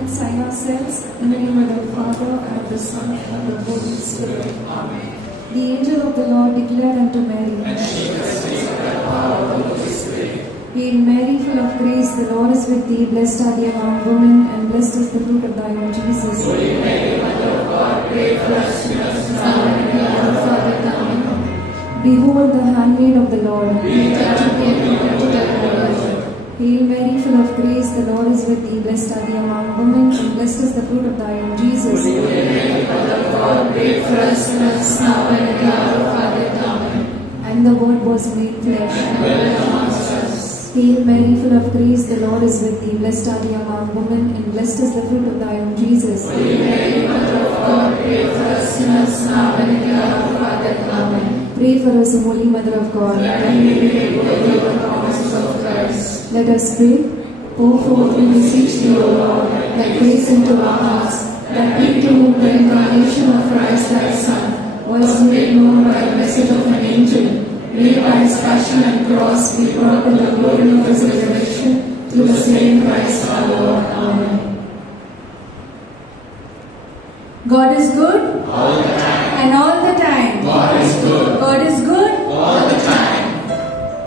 and sign ourselves in the name of the Father, and the Son, and the Holy Spirit. Amen. The angel of the Lord declared unto Mary, and she conceived by the power of the Holy Spirit. Hail Mary, full of grace, the Lord is with thee. Blessed art thou among women, and blessed is the fruit of thy womb, Jesus. Holy Mary, Mother of God, pray for us sinners, now and at the hour of our death. Amen. Behold the handmaid of the Lord. Be it unto me according to thy word. Hail Mary, full of grace, the Lord is with thee. Blessed art thou among women, and blessed is the fruit of thy womb, Jesus. Holy Mary, Mother of God, pray for us sinners, now and at the hour of our death. Amen. And the Word was made flesh and dwelt amongst us. Hail Mary, full of grace, the Lord is with thee. Blessed art thou among women, and blessed is the fruit of thy womb, Jesus. Holy Mary, Mother of God, pray for us sinners, now and at the hour of our death. Amen. Pray for us, O Holy Mother of God. That we may be made worthy of the promises of Christ. Let us pray. Pour forth, we beseech thee, O Lord, that grace into our hearts, that we too, the incarnation of Christ thy Son, was made known by the message of an angel, may by his passion and cross be brought to the glory of his resurrection, through the same Christ our Lord. Amen. God is good all the time. And all the time. God is good. God is good all the time.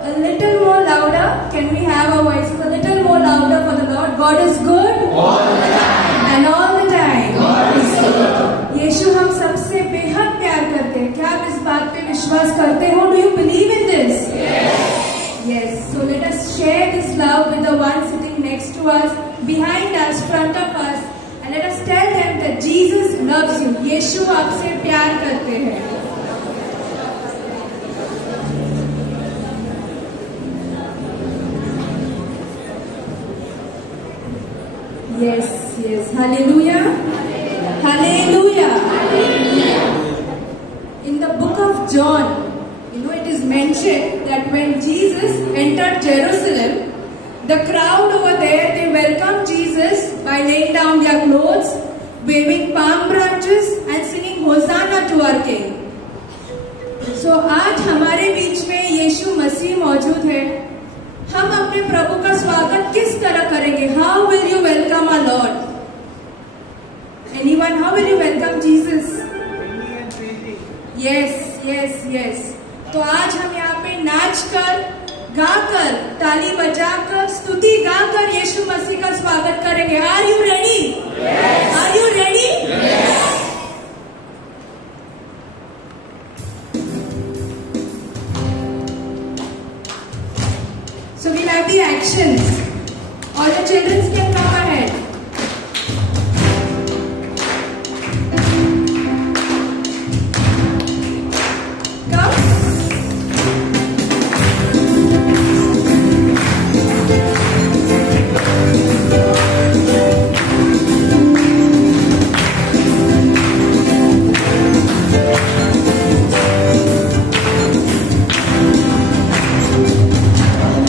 A little more louder. Can we have our voices a little more louder for the Lord? God is good all the time. And all the time. God is good. यीशु हम सबसे बेहद प्यार करते हैं. क्या आप इस बात पे विश्वास करते हो? Do you believe in this? Yes. Yes. So let us share this love with the one sitting next to us, behind us, front of us, and let us tell them that Jesus loves you. यीशु आपसे प्यार करते हैं. Yes, yes. Hallelujah. Hallelujah. In the book of John, it is mentioned that when Jesus entered Jerusalem, the crowd over there, they welcomed Jesus by laying down their clothes, waving palm branches and singing Hosanna to our King. So आज हमारे बीच में यीशु मसीह मौजूद है. हम अपने प्रभु का स्वागत किस तरह करेंगे? How will you welcome our Lord? Anyone? How will you welcome Jesus? Yes, yes, yes. तो आज हम यहाँ पे नाच कर, गाकर, ताली बजाकर, स्तुति गाकर यीशु मसीह का स्वागत करेंगे. Are you ready? Yes. Are you ready? Yes. So we'll have the actions. All the children can come ahead.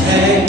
Hey,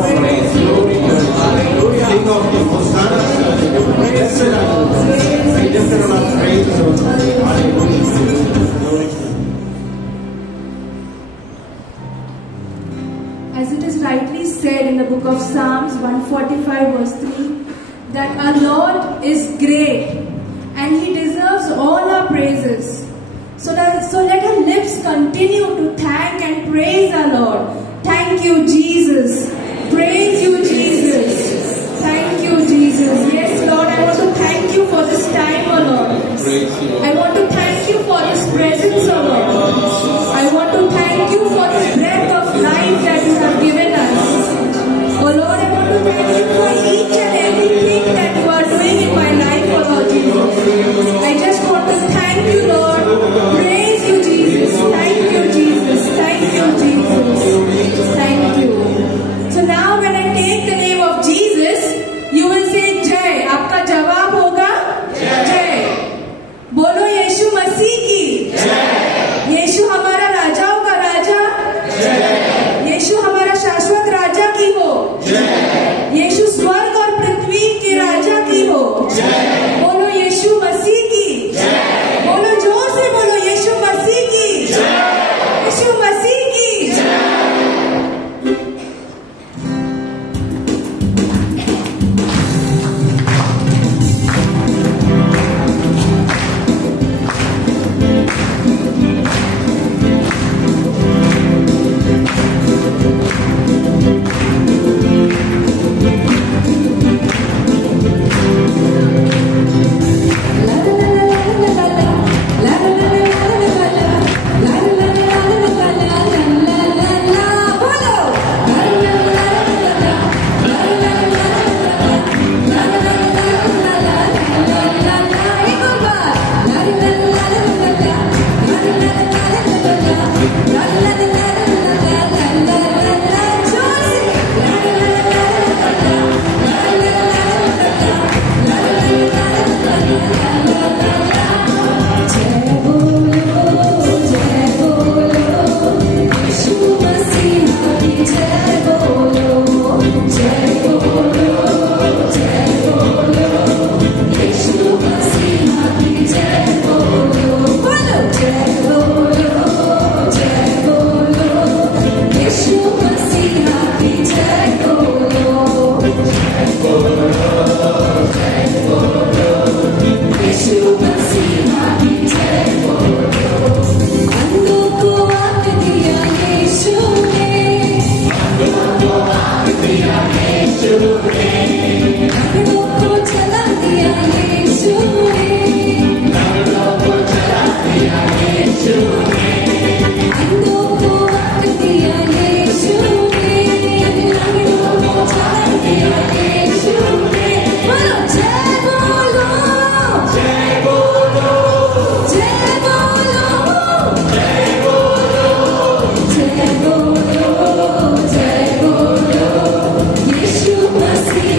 praise. Glory to God. Hallelujah. Sing of the Hosanna. Blessed are you. We lift our praise. Hallelujah. Glory to God. As it is rightly said in the book of Psalms 145 verse 3, that our Lord is great and He deserves all our praises. So let our lips continue to thank and praise our Lord. Thank you, Jesus. Praise you, Jesus. Thank you, Jesus. Yes, Lord, I want to thank you for this time, O Lord. I want to thank you for this presence, O Lord. I want to thank you for this breath of life that you have given us. Oh Lord, I want to thank you for each and everything that you are doing in my life, O Lord Jesus. I just want to thank you, Lord. Praise you, Jesus. Thank you, Jesus. Thank you, Jesus. Thank you. So now when I take the name of Jesus, you will say Jai. आपका जवाब होगा जय. बोलो यीशु मसीह की जय. यीशु हमारा राजाओं का राजा जय. यीशु हमारा शाश्वत राजा की हो जय. यीशु स्वर्ग और पृथ्वी के राजा की हो जय. बोलो यीशु मसीह की जय. बोलो जोर से बोलो यीशु मसीह की जय. यीशु मसीह की जय. Yeshua Masihi.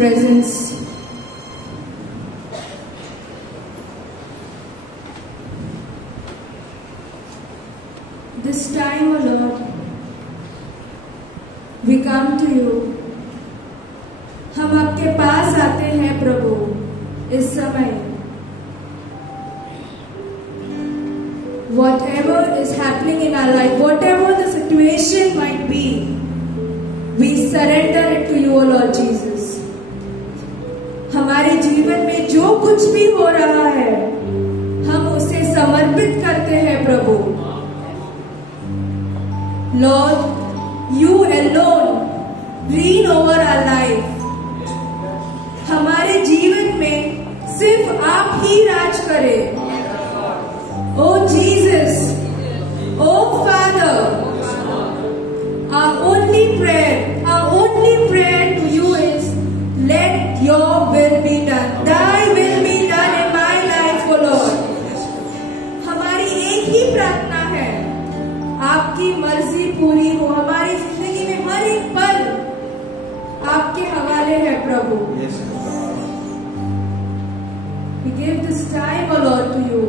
presence. This time, O Lord, we come to you. हम आपके पास आते हैं प्रभु इस समय. Whatever is happening in our life, whatever the situation might be, we surrender it to you, O Lord Jesus. हमारे जीवन में जो कुछ भी हो रहा है, हम उसे समर्पित करते हैं प्रभु. Lord, you alone reign over our life. हमारे जीवन में सिर्फ आप ही राज करें. Oh Jesus, oh Father, our only prayer to you is, let your will be done. Thy will be done in my life, O Lord. हमारी एक ही प्रार्थना है, आपकी मर्जी पूरी हो. हमारी जिंदगी में हर एक पल आपके हवाले है प्रभु. We give this time, O Lord, to you.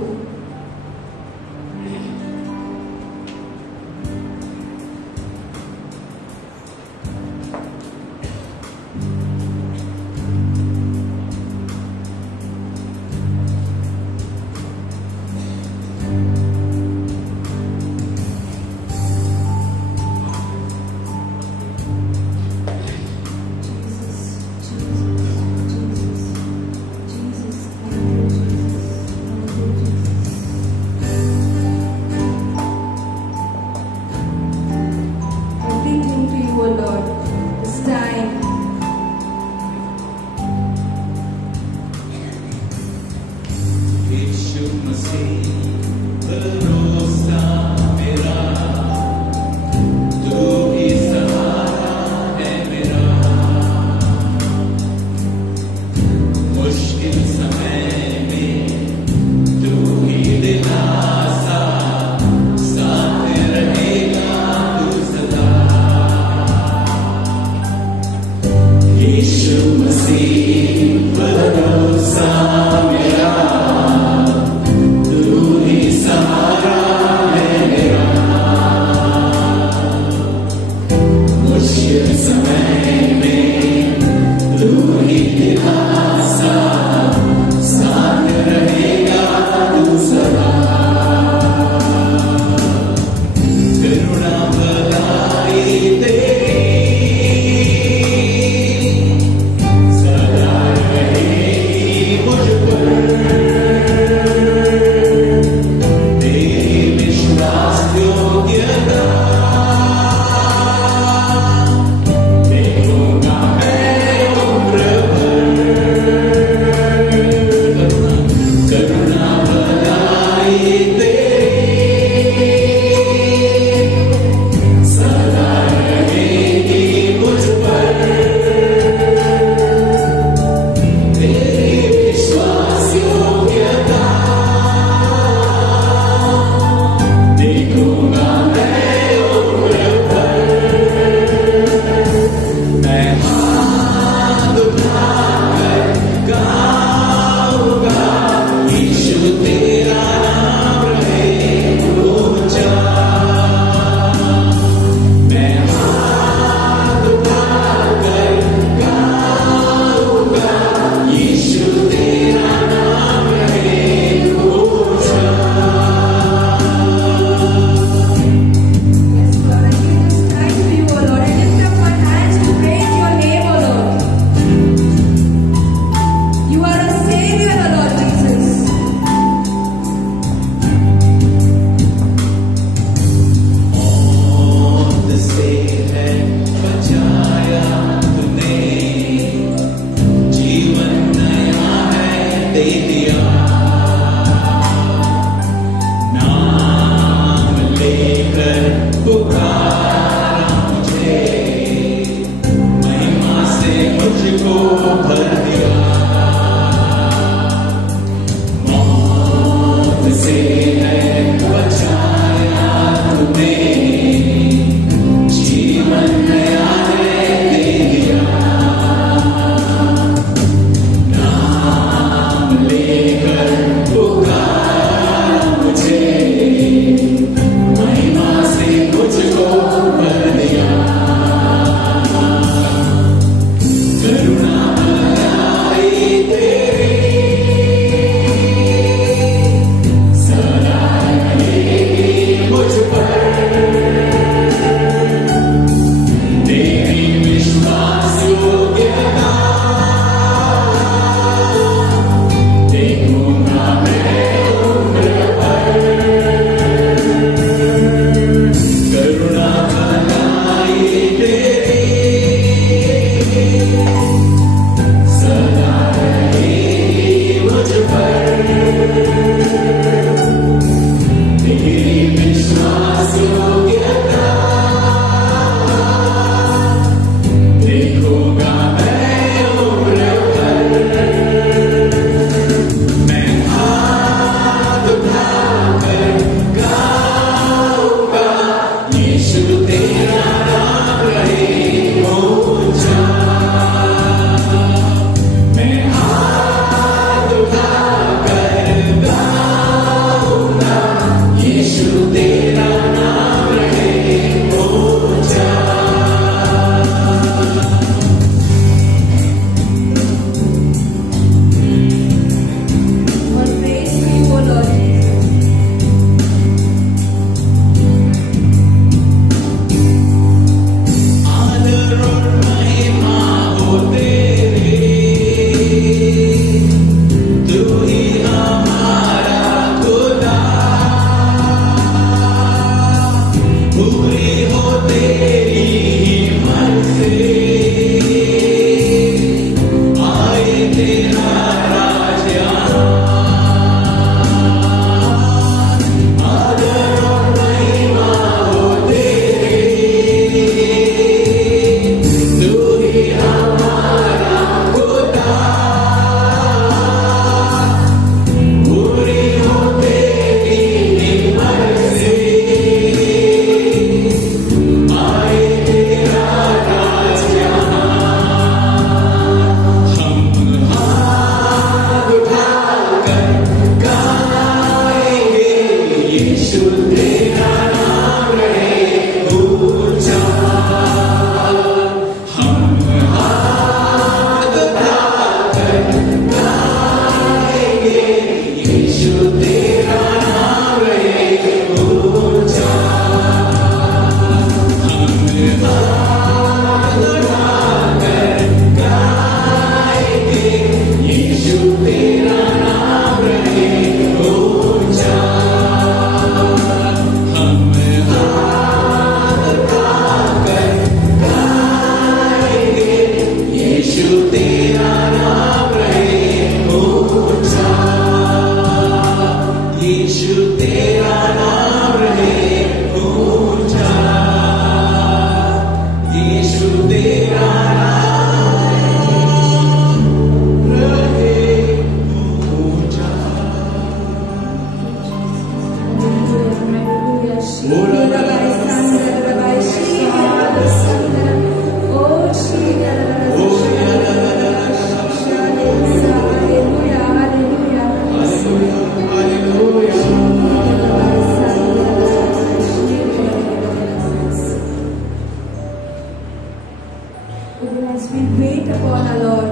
as we wait upon our Lord,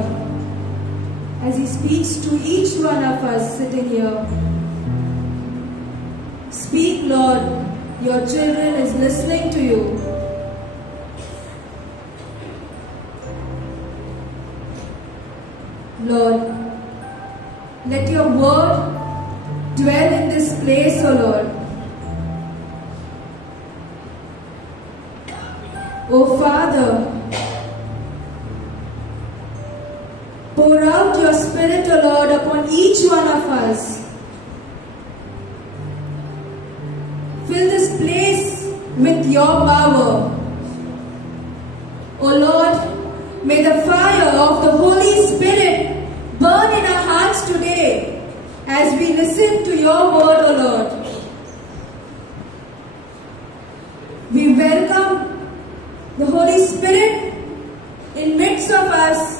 as He speaks to each one of us sitting here. Speak, Lord, your children is listening to you. Lord, let your word dwell in this place, O Lord. O Father, pour out your Spirit, O Lord, upon each one of us. Fill this place with your power. O Lord, may the fire of the Holy Spirit burn in our hearts today as we listen to your word, O Lord. We welcome the Holy Spirit in midst of us,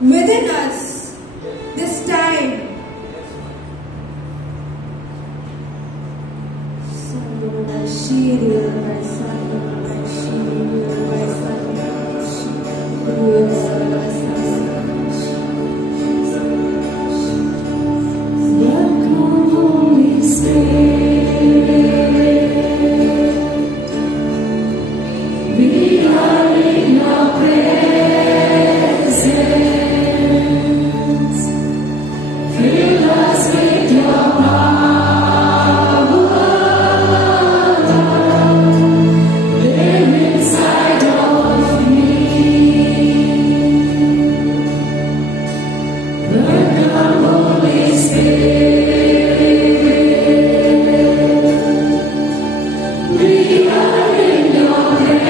within us, this time. Welcome, Holy Spirit. We are in your presence. Fill us with your power. Live inside of me. Welcome, Holy Spirit. We are in your presence.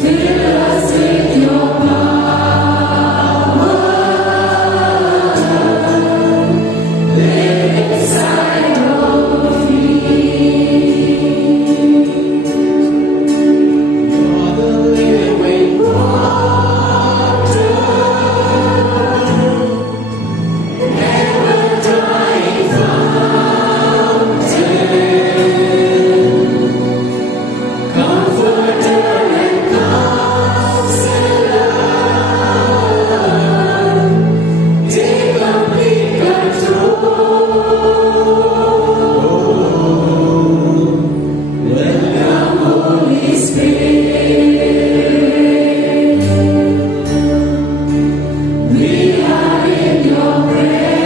Fill us with your power. Live inside of me. You're the living water, Never dying fountain, comforter and counselor. Take complete control. Welcome, Holy Spirit. We are in your presence.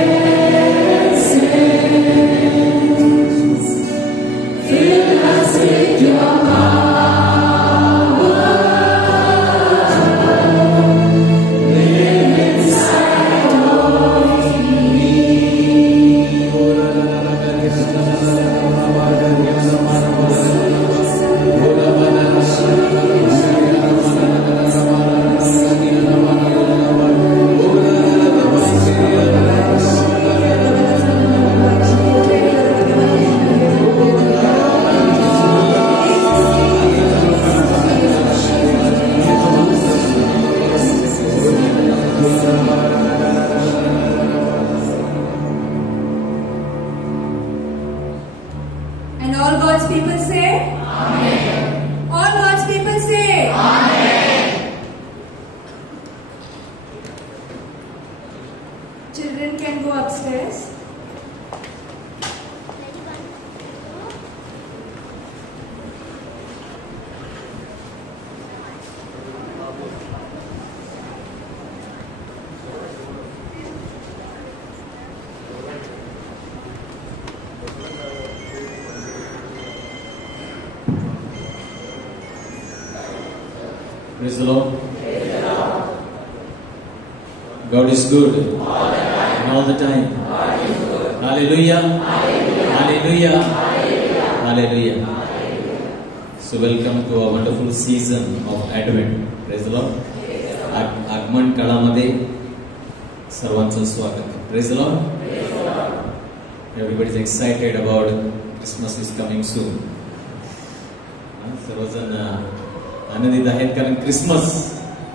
Fill us with your power. Live inside of me. And all God's people say? Amen. All God's people say? Amen. Children can go upstairs. Praise the Lord. God is good. And all the time. Hallelujah. Hallelujah. Hallelujah. So welcome to a wonderful season of Advent. Praise the Lord. आगमन काळामध्ये सर्वांचं स्वागत. Praise the Lord. Everybody is excited about Christmas is coming soon. सर्वजण आनंदित आहेत कारण क्रिसमस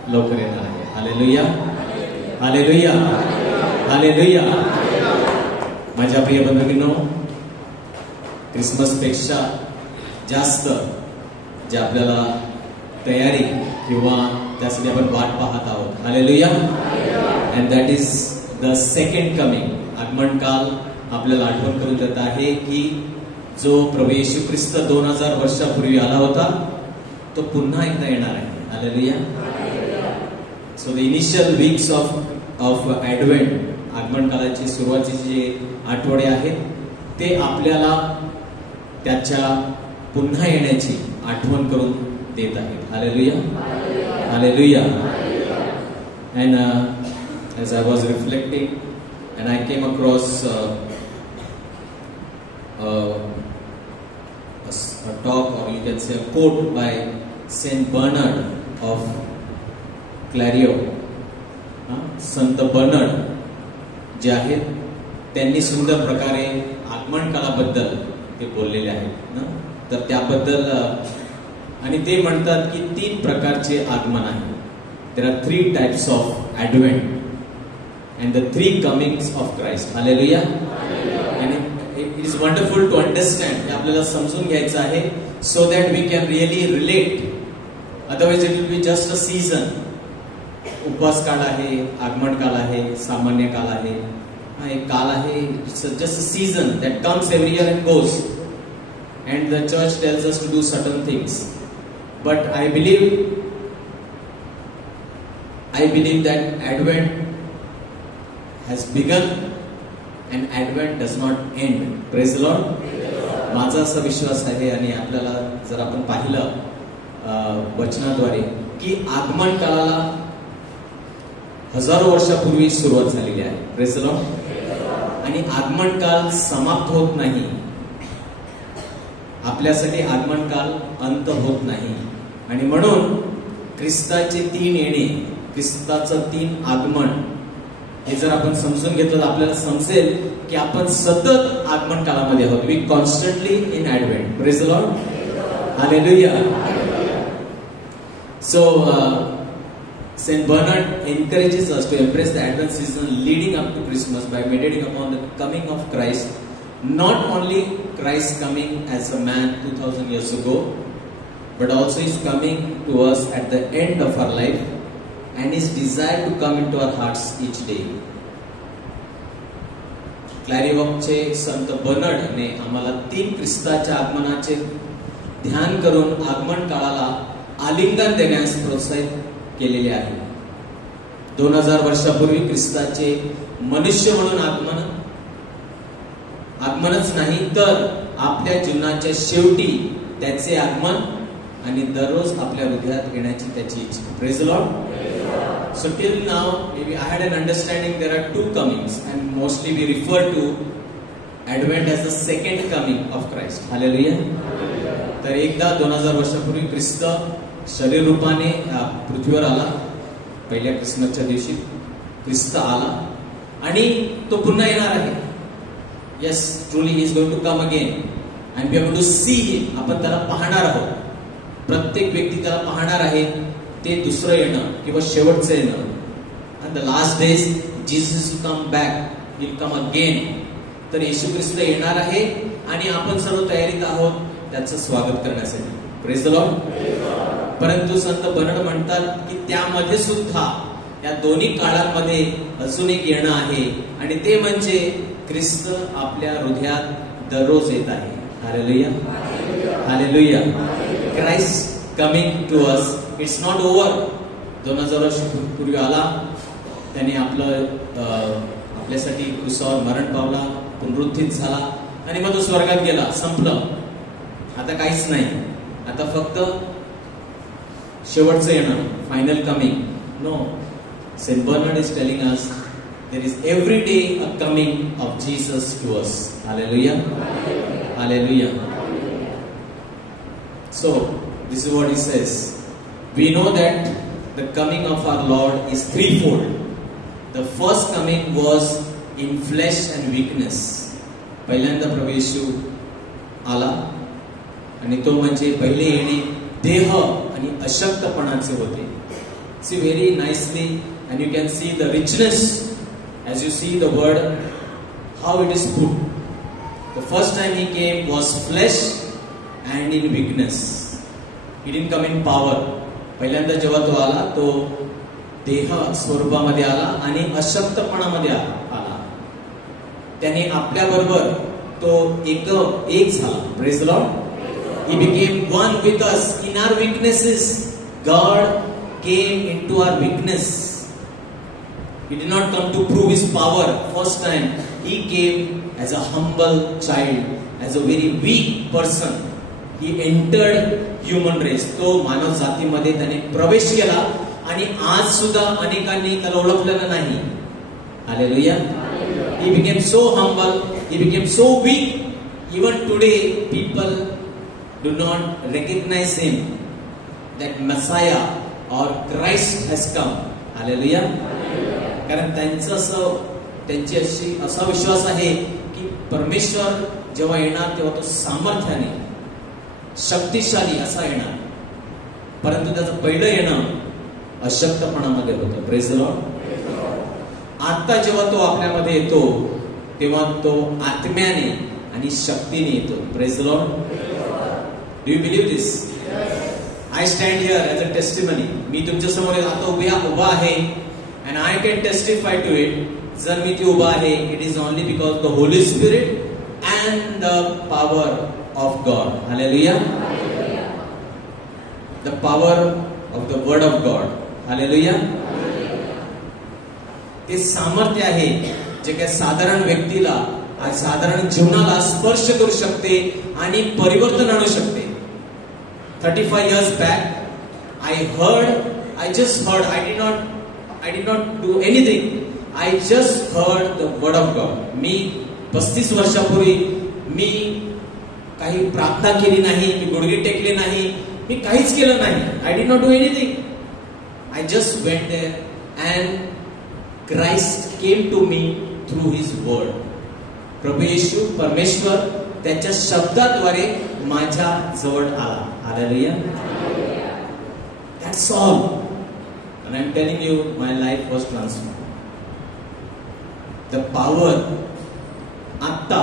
लवकर येणार आहे. हालेलुया. हालेलुया. हालेलुया. माझ्या प्रिय बंधूंनो, क्रिसमस पेक्षा जास्त जे आपल्याला तयारी किंवा त्यासाठी आपण वाट पाहत आहोत. Hallelujah. And that is the second coming. आगमन काल आपल्याला आठवण करून देत आहे की जो प्रभू येशू ख्रिस्त 2000 वर्षापूर्वी आला होता तो पुन्हा एकदा येणार आहे. Hallelujah. So the initial weeks of advent, आगमन कालाची सुरुवातीचे जे आठवडे आहेत ते आपल्याला त्याच्या पुन्हा येण्याची आठवण करून देत आहेत. Hallelujah. Hallelujah. And as I was reflecting and I came across a talk, or you can say a quote by Saint Bernard of Clairvaux. संत बर्नार्ड जे आहेत त्यांनी सुंदर प्रकारे आगमन कालाबद्दल ते बोललेले आहेत ना. तर त्याबद्दल आणि ते म्हणतात की 3 प्रकारचे आगमन आहे. There are 3 types of advent and the 3 comings of Christ. Hallelujah. And it is wonderful to understand. हे आपल्याला समजून घ्यायचं आहे so that we can really relate. Otherwise it will be just a season. उपवास काल आहे, आगमन काल आहे, सामान्य काल आहे, हा एक काल आहे. It's just a season that comes every year and goes. And the church tells us to do certain things. But I believe that Advent has begun and Advent does not end. Praise the Lord. माझा असा विश्वास आहे आणि आपल्याला जर आपण पाहिलं वचनाद्वारे की आगमन कालाला हजारो वर्षापूर्वी सुरुवात झालेली आहे. Praise the Lord. आणि आगमन काल समाप्त होत नाही. आपल्यासाठी आगमन काल अंत होत नाही. आणि म्हणून ख्रिस्ताचे 3 येणे, ख्रिस्ताचं 3 आगमन हे जर आपण समजून घेतलं तर आपल्याला समजेल की आपण सतत आगमन कालामध्ये आहोत. We constantly in Advent. Praise the Lord. Hallelujah. So Saint Bernard encourages us to embrace the Advent season leading up to Christmas by meditating upon the coming of Christ. Not only Christ coming as a man 2000 years ago, but also His coming to us at the end of our life and His desire to come into our hearts each day. क्लॅरिव्हॉकचे संत बर्नार्ड ने आम्हाला 3 ख्रिस्ताच्या आगमनाचे ध्यान करून आगमन काळाला आलिंगन देण्यास प्रोत्साहित केलेले आहे. 2000 वर्षापूर्वी ख्रिस्ताचे मनुष्य म्हणून आगमनच नाही तर आपल्या जीवनाच्या शेवटी त्याचे आगमन आणि दररोज आपल्या हृदयात येण्याची त्याची इच्छा. Praise the Lord. So till now maybe I had an understanding there are 2 comings and mostly we refer to Advent as the second coming of Christ. Hallelujah. तर एकदा 2000 वर्षापूर्वी ख्रिस्त शरीर रूपाने पृथ्वीवर आला. पहिल्या ख्रिसमसच्या दिवशी ख्रिस्त आला आणि तो पुन्हा येणार आहे. Yes, truly he is going to come again and we are going to see him. आपण त्याला पाहणार आहोत. प्रत्येक व्यक्ती त्याला पाहणार आहे. ते दुसरं येणं किंवा शेवटचं येणं. And the last days Jesus will come back, will come again. तर येशू ख्रिस्त येणार आहे आणि आपण सर्व तयारीत आहोत त्याचं स्वागत करण्यासाठी. Praise the Lord. परंतु संत बर्नार्ड म्हणतात की त्यामध्ये सुद्धा या दोन्ही काळांमध्ये अजून एक येणं आहे आणि ते म्हणजे ख्रिस्त आपल्या हृदयात दररोज येत आहे. Hallelujah. Hallelujah. Christ coming to us. It's not over. 2000 वर्षापूर्वी आला, त्याने आपल्यासाठी क्रूसावर मरण पावला, पुनरुत्थित झाला आणि मग तो स्वर्गात गेला. संपलं. आता काहीच नाही. आता फक्त शेवटचं येणं, final coming. No, Saint Bernard is telling us there is every day a coming of Jesus to us. Hallelujah. Hallelujah. So this is what he says. We know that the coming of our Lord is threefold. The first coming was in flesh and weakness. पहिल्यांदा प्रभू येशू आला आणि तो म्हणजे पहिले येणे देह आणि अशक्तपणाचे होते. See very nicely and you can see the richness as you see the word how it is put. The first time he came was flesh and in weakness. He didn't come in power. पहिल्यांदा जेव्हा तो आला तो देह स्वरूपामध्ये आला आणि अशक्तपणामध्ये आला. त्याने आपल्या बरोबर तो एक झाला. Praise the Lord. He became one with us in our weaknesses. God came into our weakness. He did not come to prove his power. First time he came as a humble child, as a very weak person. He entered human race. तो मानव जातीमध्ये त्याने प्रवेश केला आणि आज सुद्धा अनेकांनी त्याला ओळखलेलं नाही. Hallelujah. He became so humble. He became so weak. Even today people do not recognize him that Messiah or Christ has come. Hallelujah. कारण त्यांची असा विश्वास आहे की परमेश्वर जेव्हा येणार तेव्हा तो सामर्थ्याने शक्तिशाली असा येणार, परंतु त्याचं पहिलं येणं अशक्तपणामध्ये होतं. Praise the Lord. आता जेव्हा तो आपल्यामध्ये येतो तेव्हा तो आत्म्याने आणि शक्तीने येतो. Praise the Lord. Do you believe this? I stand here as a testimony. मी तुमच्या समोर आता उभा आहे and I can testify to it. जर मी ती उभा आहे, it is only because the Holy Spirit and the power of God. Hallelujah. The power of the word of God. Hallelujah. ते सामर्थ्य आहे जे काही साधारण व्यक्तीला साधारण जीवनाला स्पर्श करू शकते आणि परिवर्तन आणू शकते. 35 years back, I just heard, I did not do anything. I just heard the word of God. मी 35 वर्षापूर्वी मी काही प्रार्थना केली नाही, मी गुडघे टेकले नाही, मी काहीच केलं नाही. I did not do anything. I just went there and Christ came to me through His word. प्रभू येशू परमेश्वर त्याच्या शब्दाद्वारे माझ्या जवळ आला. Hallelujah. That's all. And I'm telling you, my life was transformed. The power. आता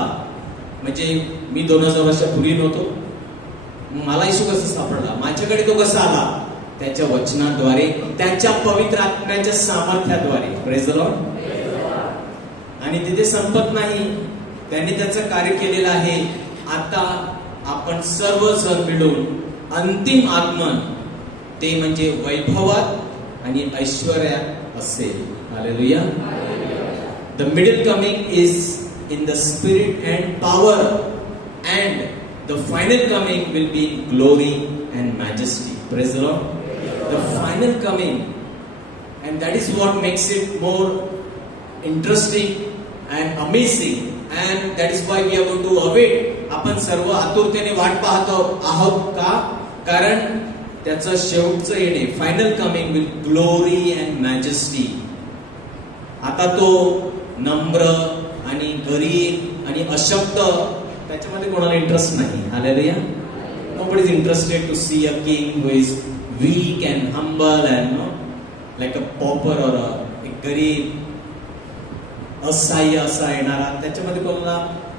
म्हणजे मी 2000 वर्षापूर्वी नव्हतो. मला येशू कसा सापडला, माझ्याकडे तो कसा आला? त्याच्या वचनाद्वारे, त्याच्या पवित्र आत्म्याच्या सामर्थ्याद्वारे. Praise the Lord. आणि तिथे संपत नाही, त्यांनी त्याचं कार्य केलेलं आहे. आता आपण सर्वजण मिळून अंतिम आगमन ते म्हणजे वैभवात आणि ऐश्वर्यात असेल. Hallelujah. The middle coming is in the spirit and power and the final coming will be in glory and majesty. Praise the Lord. The final coming and that is what makes it more interesting and amazing. And that is why we are going to await. आपण सर्व आतुरतेने वाट पाहतो आहोत का? कारण त्याचं शेवटचं येणे, final coming with glory and majesty. आता तो नम्र आणि गरीब आणि अशक्त त्याच्यामध्ये कोणाला इंटरेस्ट नाही. Hallelujah. Nobody is interested to see a king who is weak and humble and like a pauper or a गरीब असहाय्य असा येणारा, त्याच्यामध्ये कोणाला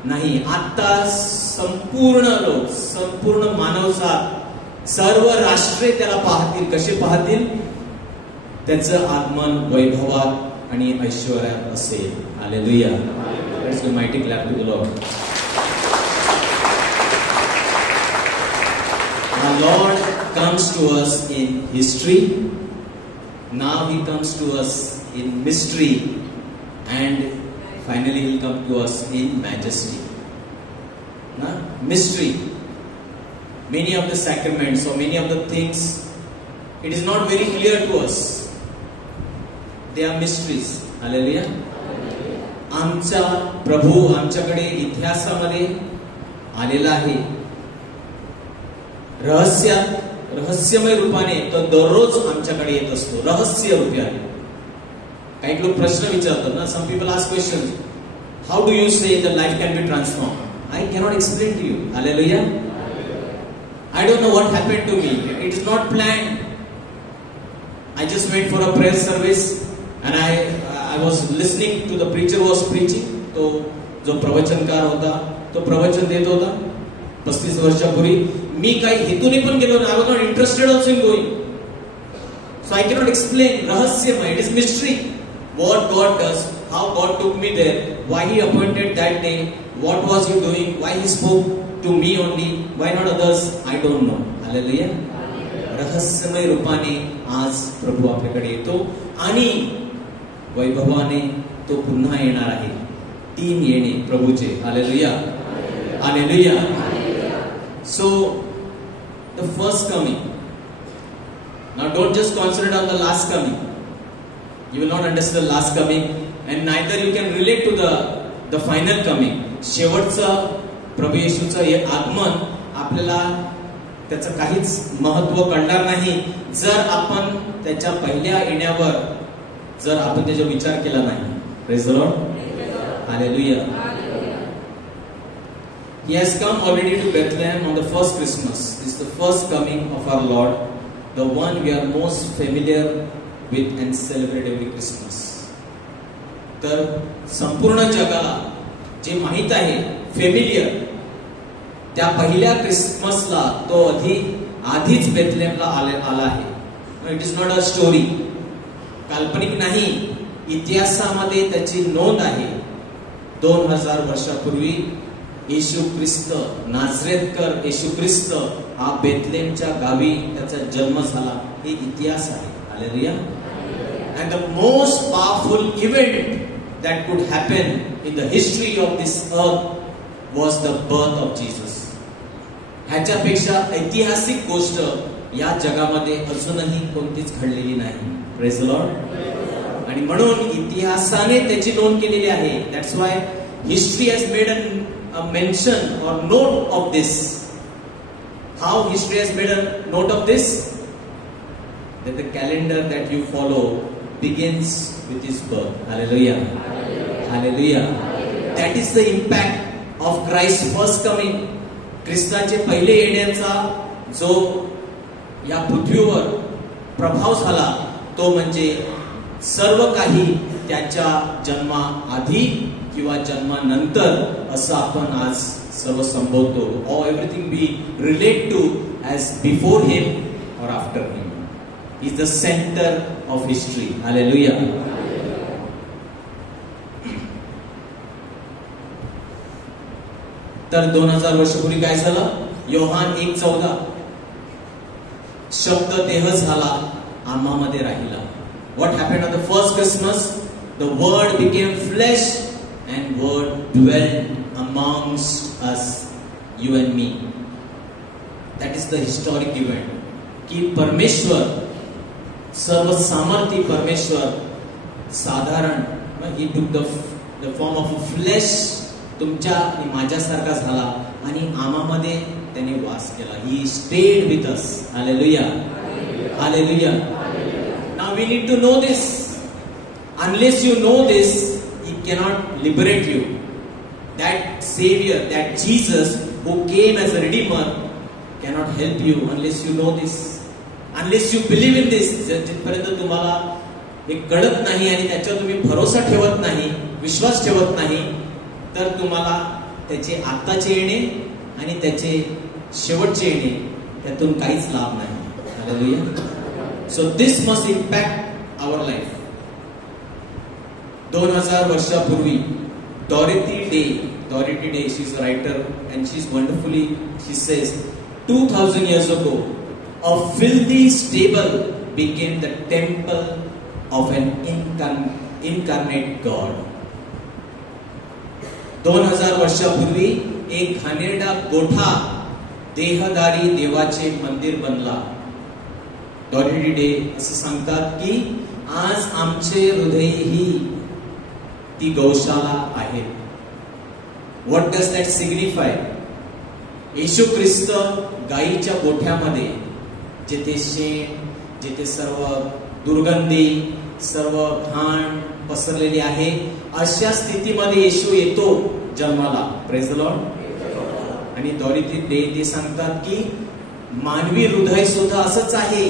नाही. आता संपूर्ण लोक, संपूर्ण मानवजात, सर्व राष्ट्रे त्याला पाहतील. कसे पाहतील? त्याचं आगमन वैभवात आणि ऐश्वर्यात असेल. Hallelujah. Let's give mighty clap to the Lord. Our Lord comes to us in history. Now He comes to us in mystery. And finally He will come to us in majesty. Mystery. Many of the sacraments or many of the things, it is not very clear to us. They are mysteries. Hallelujah. आमचा प्रभू आमच्याकडे इतिहासामध्ये आलेला आहे. रहस्यमय रूपाने तो दररोज आमच्याकडे येत असतो. रहस्य रूपाने. काही लोक प्रश्न विचारतात ना. Some people ask question. How do you say the life can be transform? I cannot explain to you. Hallelujah. I don't know what happened to me. It is not planned. I just went for a prayer service and I was listening to the preacher was preaching. तो जो प्रवचनकार होता तो प्रवचन देत होता 35 वर्षापूर्वी मी काही हेतूने पण गेलो नाही. I was not interested also in going. So I cannot explain. रहस्यमय, it is mystery. What God does, how God took me there, why He appointed that day, what was He doing, why He spoke to me only, why not others, I don't know. Hallelujah. रहस्यमय रूपाने आज प्रभू आपल्याकडे येतो आणि वैभवाने तो पुन्हा येणार आहे. 3 येणे प्रभूचे. Hallelujah, hallelujah. So the first coming. Now don't just concentrate on the last coming. You will not understand the last coming, and neither you can relate to the final coming. शेवटचं प्रभू येशूचं हे आगमन आपल्याला त्याचं काहीच महत्व कळणार नाही जर आपण त्याच्या पहिल्या येण्यावर जर आपण त्याचा विचार केला नाही. Praise the Lord. Hallelujah. He has come already to Bethlehem on the first Christmas. This is the first coming of our Lord, the one we are most familiar with and celebrate every Christmas. तर संपूर्ण जगाला जे माहित आहे, फेमिलियर, त्या पहिल्या क्रिसमसला तो आधीच बेथलेहमला आला आहे. It is not a story. काल्पनिक नाही, इतिहासामध्ये त्याची नोंद आहे. 2000 वर्षापूर्वी येशू ख्रिस्त, नाझरेथकर येशू ख्रिस्त हा बेथलेहमच्या गावी त्याचा जन्म झाला. हे इतिहास आहे. Hallelujah. And the most powerful event that could happen in the history of this earth was the birth of Jesus. ह्याच्यापेक्षा ऐतिहासिक गोष्ट या जगामध्ये अजूनही कोणतीच घडलेली नाही. Praise the Lord. आणि म्हणून इतिहासाने त्याची नोंद केलेली आहे. That's why history has made a mention or note of this. How history has made a note of this? That the calendar that you follow begins with his birth. Hallelujah. Hallelujah. That is the impact of Christ's first coming. ख्रिस्ताचे पहिले येण्याचा जो या पृथ्वीवर प्रभाव झाला तो म्हणजे सर्व काही त्याच्या जन्माआधी किंवा जन्मानंतर असं आपण आज सर्व संबोधतो. Or everything we relate to as before him or after him. Is the center of history. Hallelujah. तर 2000 वर्षापूर्वी काय झालं? योहान 1:14 शब्द देह झाला, आम्हामध्ये राहिला. What happened on the first Christmas? The word became flesh and word dwelt amongst us, you and me. That is the historic event. कि परमेश्वर, सर्व सामर्थ्य परमेश्वर साधारण he took the form of a flesh, तुमच्या आणि माझ्यासारखा झाला आणि आम्हामध्ये त्याने वास केला. He stayed with us. Hallelujah. Hallelujah. Now we need to know this. Unless you know this, he cannot liberate you. That Savior, that Jesus who came as a Redeemer cannot help you unless you know this. Unless you believe in this. जिथपर्यंत तुम्हाला हे कळत नाही आणि त्याच्यावर तुम्ही भरोसा ठेवत नाही, विश्वास ठेवत नाही, तर तुम्हाला त्याचे आत्ताचे येणे आणि त्याचे शेवटचे येणे त्यातून काहीच लाभ नाही. Hallelujah. So this must impact our life. 2000 वर्षापूर्वी Dorothy Day, she is a writer and she is wonderfully, she says 2000 years ago a filthy stable became the temple of an incarnate God. 2000 वर्षापूर्वी एक घाणेरडा गोठा देहधारी देवाचे मंदिर बनला. डॉरेथी डे असं सांगतात की आज आमचे हृदयही ती गौशाला आहे. What does that signify? येशू ख्रिस्त गायीच्या गोठ्यामध्ये, जिथे शेण, जिथे सर्व दुर्गंधी, सर्व घाण पसरलेली आहे, अशा स्थितीमध्ये येशू येतो जन्माला. Praise the Lord. आणि डॉरेथी डे ते सांगतात की मानवी हृदय सुद्धा असंच आहे.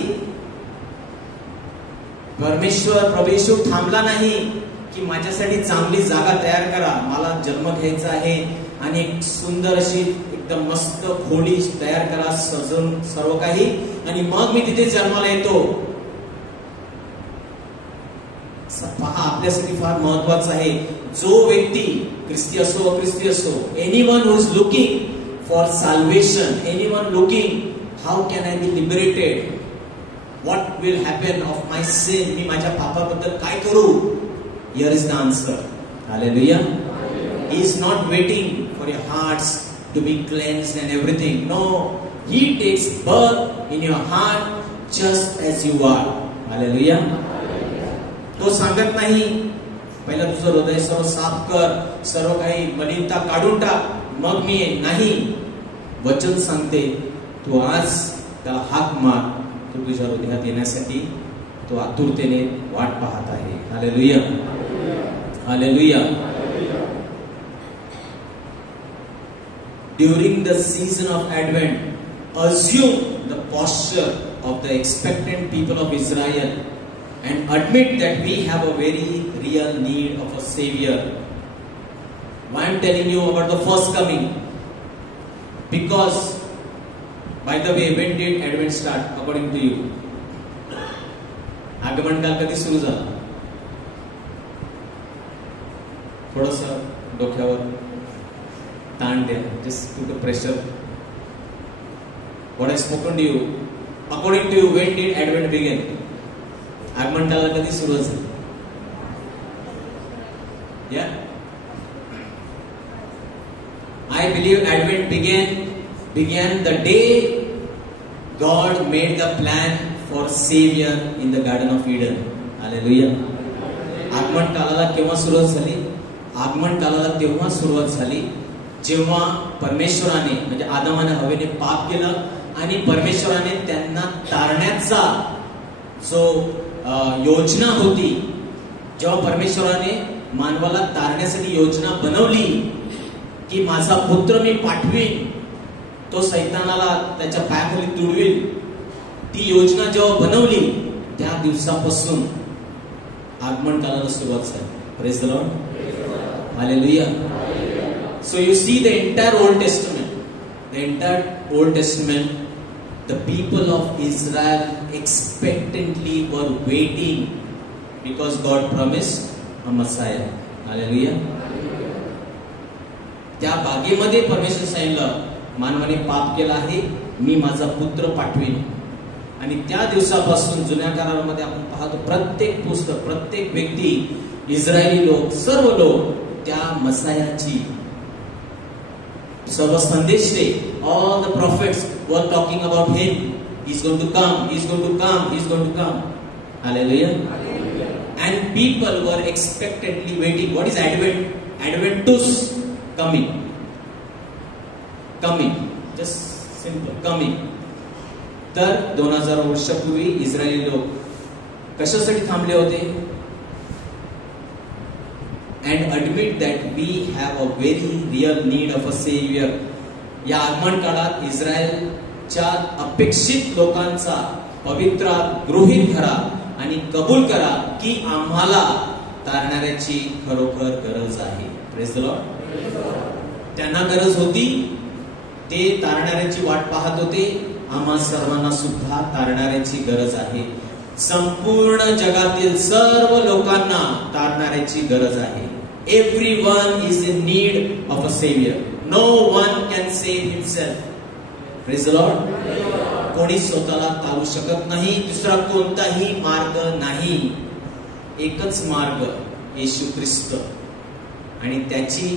परमेश्वर प्रभू येशू थांबला नाही की माझ्यासाठी चांगली जागा तयार करा, मला जन्म घ्यायचा आहे आणि एक सुंदर अशी एकदम मस्त खोली तयार करा, सजून सर्व काही, आणि मग मी तिथे जन्माला येतो. पहा, आपल्यासाठी फार महत्वाचं आहे, जो व्यक्ती ख्रिस्ती असो अख्रिस्ती असो, anyone who is looking for salvation, anyone looking how can I be liberated, what will happen of my sin, मी माझ्या पापाबद्दल काय करू, here is the answer. Hallelujah. He is not waiting for your hearts to be cleansed and everything. No, he takes birth in your heart just as you are. Hallelujah. तो सांगत नाही पहिला तुझं हृदय सर्व साफ कर, सर्व काही मलिनता काढून टाक, मग मी येईन. नाही, वचन सांगते तू आज त्याला हाक मार, तो तुझ्या हृदयात येण्यासाठी तो आतुरतेने वाट पाहत आहे. Hallelujah. Hallelujah. During the season of Advent, assume the posture of the expectant people of Israel and admit that we have a very real need of a savior. Why I am telling you about the first coming? Because, by the way, when did Advent start according to you? आगमन काल कधी सुरू झाला? थोडस डोक्यावर ताण द्या, just put a pressure. What I spoken to you, according to you, when did Advent begin? आगमन काळाला कधी सुरू झाली? Yeah, I believe Advent began the day God made the plan for Savior in the Garden of Eden. Hallelujah. आगमन काळाला केव्हा सुरुवात झाली? आगमन काळाला तेव्हा सुरुवात झाली जेव्हा परमेश्वराने, म्हणजे आदमाने हवेने पाप केलं आणि परमेश्वराने त्यांना तारण्याचा जो योजना होती, जेव्हा परमेश्वराने मानवाला तारण्यासाठी योजना बनवली की माझा पुत्र मी पाठवीन, तो सैतानाला त्याच्या पायाखाली तुडवील, ती योजना जेव्हा बनवली त्या दिवसापासून आगमन काळाला सुरुवात झाली. Praise the Lord. Hallelujah. So you see the entire Old Testament, the people of Israel expectantly were waiting because God promised a Messiah. Hallelujah. त्या बागेमध्ये परमेश्वर सांगितलं, मानवाने पाप केला आहे, मी माझा पुत्र पाठवीन. आणि त्या दिवसापासून जुन्या करारामध्ये आपण पाहतो, प्रत्येक पुस्तक, प्रत्येक व्यक्ती, इस्रायली लोक, सर्व लोक त्या मसायाची सर्व संदेश दे. All the prophets were talking about him. He's going to come. He's going to come. He's going to come. Hallelujah. And people were expectantly waiting. What is Advent? Adventus, coming. Coming. Just simple. Coming. तर 2000 वर्षापूर्वी इस्रायली लोक कशासाठी थांबले होते? And admit that we have a very real need of a savior. या आगमन काळात इस्रायलच्या अपेक्षित लोकांचा पवित्र गृहीत धरा आणि कबूल करा की आम्हाला तारणाऱ्याची खरोखर गरज आहे. Praise the Lord. त्यांना गरज होती, ते तारणाऱ्याची वाट पाहत होते. आम्हा सर्वांना सुद्धा तारणाऱ्याची गरज आहे. संपूर्ण जगातील सर्व लोकांना तारणाऱ्याची गरज आहे. Everyone is in need of a savior. No one can save himself. Praise the Lord. कोणी स्वतःला तारू शकत नाही. दुसरा कोणताही मार्ग नाही. एकच मार्ग, येशू ख्रिस्त. आणि त्याची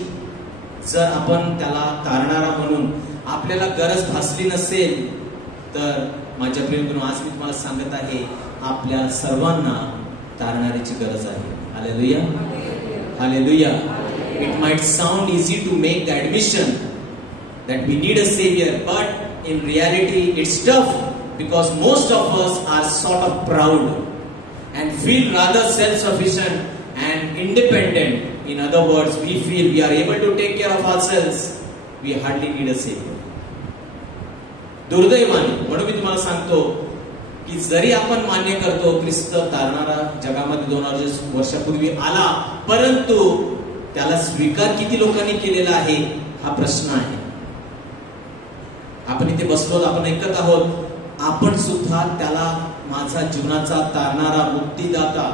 जर आपण त्याला तारणारा म्हणून आपल्याला गरज भासली नसेल तर माझ्या प्रियमधून आज मी तुम्हाला सांगत आहे, आपल्या सर्वांना तारणाऱ्याची गरज आहे. Hallelujah. Hallelujah. It might sound easy to make the admission that we need a savior, but in reality it's tough because most of us are sort of proud and feel rather self-sufficient and independent. In other words, we feel we are able to take care of ourselves. We hardly need a savior. दुर्दैवाने म्हणून मी तुम्हाला सांगतो की जरी आपण मान्य करतो ख्रिस्त तारणारा जगामध्ये 2000 वर्षापूर्वी आला, परंतु त्याला स्वीकार किती लोकांनी केलेला आहे हा प्रश्न आहे. आपण इथे बसलो, आपण ऐकत आहोत, आपण सुद्धा त्याला माझा जीवनाचा तारणारा मुक्तीदाता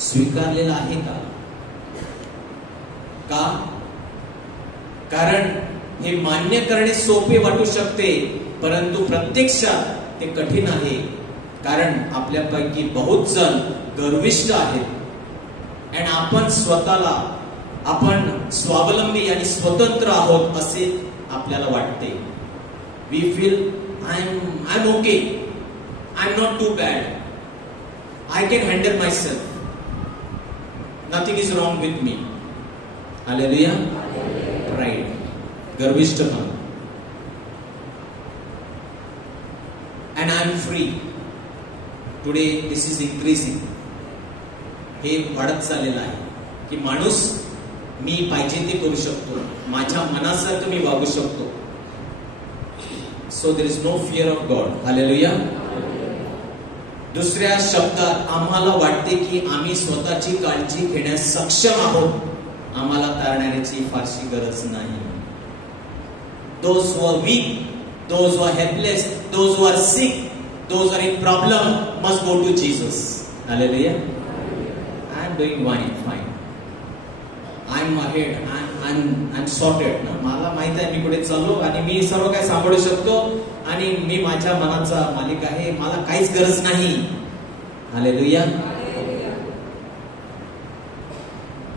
स्वीकारलेला आहे का? कारण हे मान्य करणे सोपे वाटू शकते, परंतु प्रत्यक्षात ते कठीण आहे. कारण आपल्यापैकी बहुत जण गर्विष्ठ आहेत आणि आपण स्वतःला आपण स्वावलंबी आणि स्वतंत्र आहोत असे आपल्याला वाटते. We feel I am okay, I am not too bad, I can handle myself, nothing is wrong with me. Hallelujah. Pride, गर्विष्ठपणा. And I am free. Today this is increasing. हे वाढत चाललेलं आहे की माणूस मी पाहिजे ते करू शकतो, माझ्या मनासारखं मी वागू शकतो. So there is no fear of God. Hallelujah. दुसऱ्या शब्दात आम्हाला वाटते की आम्ही स्वतःची काळजी घेण्यास सक्षम आहोत, आम्हाला तारणाऱ्याची फारशी गरज नाही. Those who are weak, those who are helpless, those who are sick, those who are in problem must go to Jesus. Hallelujah. I am doing fine. I am ahead. I'm sorted. मला माहित आहे मी पुढे चाललो आणि मी सर्व काही सांभाळू शकतो आणि मी माझ्या मनाचा मालिक आहे, मला काहीच गरज नाही. Hallelujah.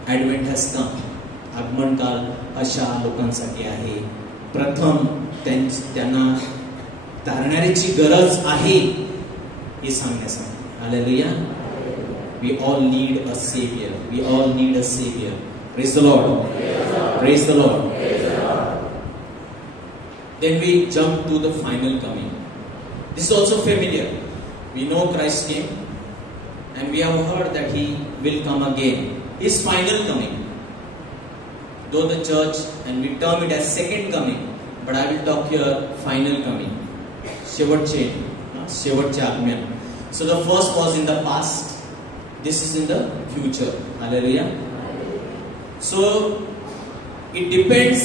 Advent has come. आगमन काल अशा लोकांसाठी आहे. प्रथम त्यांना तारणाऱ्याची गरज आहे हे सांगण्यासाठी. Hallelujah. We all need a savior. We all need a savior. Praise the Lord. Praise the Lord. Then we jump to the final coming. This is also familiar. We know Christ came and we have heard that he will come again. His final coming. Though the church and we term it as second coming, but I will talk here final coming. शेवटचे आगमन. So the first was in the past. This is in the future. Hallelujah. So it depends.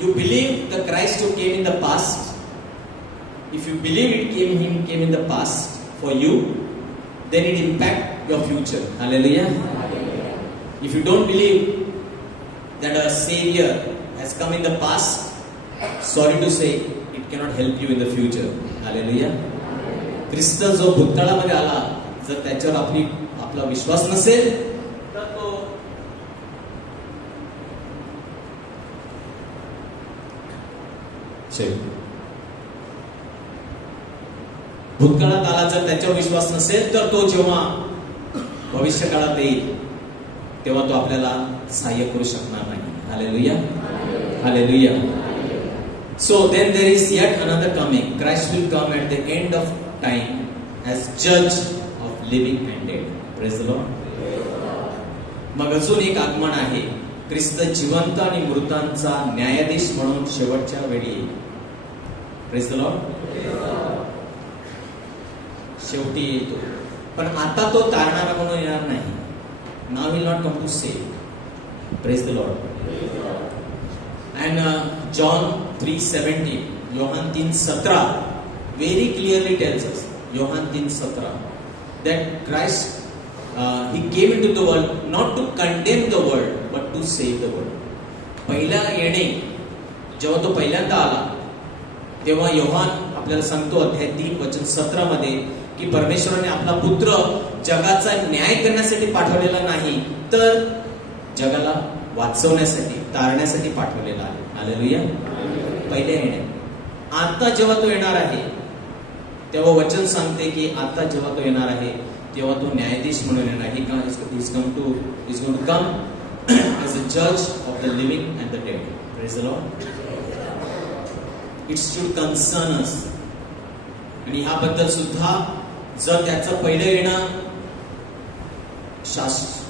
You believe the Christ who came in the past. If you believe He came in the past for you, then it impact your future. Hallelujah. If you don't believe that a Savior has come in the past, sorry to say, it cannot help you in the future. Hallelujah. ख्रिस्त जो भूतकाळामध्ये आला, जर त्याच्यावर आपला विश्वास नसेल तर तो भूतकाळात आला, जर त्याच्यावर विश्वास नसेल तर तो जेव्हा भविष्य काळात येईल तेव्हा तो आपल्याला सहाय्य करू शकणार नाही. Hallelujah. Hallelujah. So then there is yet another coming. Christ will come at the end of time as judge of living and dead. Praise the Lord. मग अजून एक आगमन आहे. ख्रिस्त जिवंत आणि मृतांचा न्यायाधीश म्हणून शेवटच्या वेळी येईल. Praise the Lord. शेवटी येतो, पण आता तो तारणारा म्हणून येणार नाही. Now he will not come to save. Praise the Lord. And John 3:17, Yohan 3:17 very clearly tells us, Yohan 3:17, that Christ he came into the world not to condemn the world but to save the world. पहिला येणे जेव्हा तो पहिल्यांदा आला तेव्हा योहान आपल्याला सांगतो अध्याय 3 वचन 17 मध्ये की परमेश्वराने आपला पुत्र जगाचा न्याय करण्यासाठी पाठवलेला नाही, तर जगाला वाचवण्यासाठी, तारण्यासाठी पाठवलेला आहे. हालेलुया. पहिल्या येणे. आता जेव्हा तो येणार आहे तेव्हा वचन सांगते की आता जेव्हा तो येणार आहे तेव्हा तो न्यायाधीश म्हणून येणार आहे. का is going to come as a judge of the living and the dead. Praise the Lord. It should concern us. आणि ह्याबद्दल सुद्धा जर त्याचं पहिलं येणं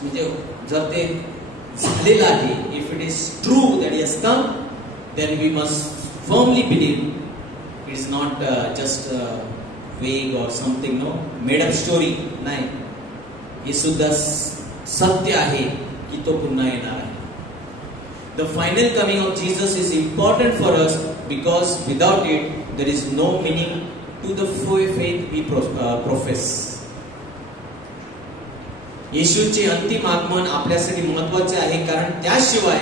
म्हणजे जर ते झालेलं आहे, if it is true that he has come, then we must firmly believe it is not just vague or something, no made up story. नाही, हे सुद्धा सत्य आहे की तो पुन्हा येणार आहे. The final coming of Jesus is important for us because without it there is no meaning to the faith we profess. येशूचे अंतिम आगमन आपल्यासाठी महत्त्वाचे आहे, कारण त्याशिवाय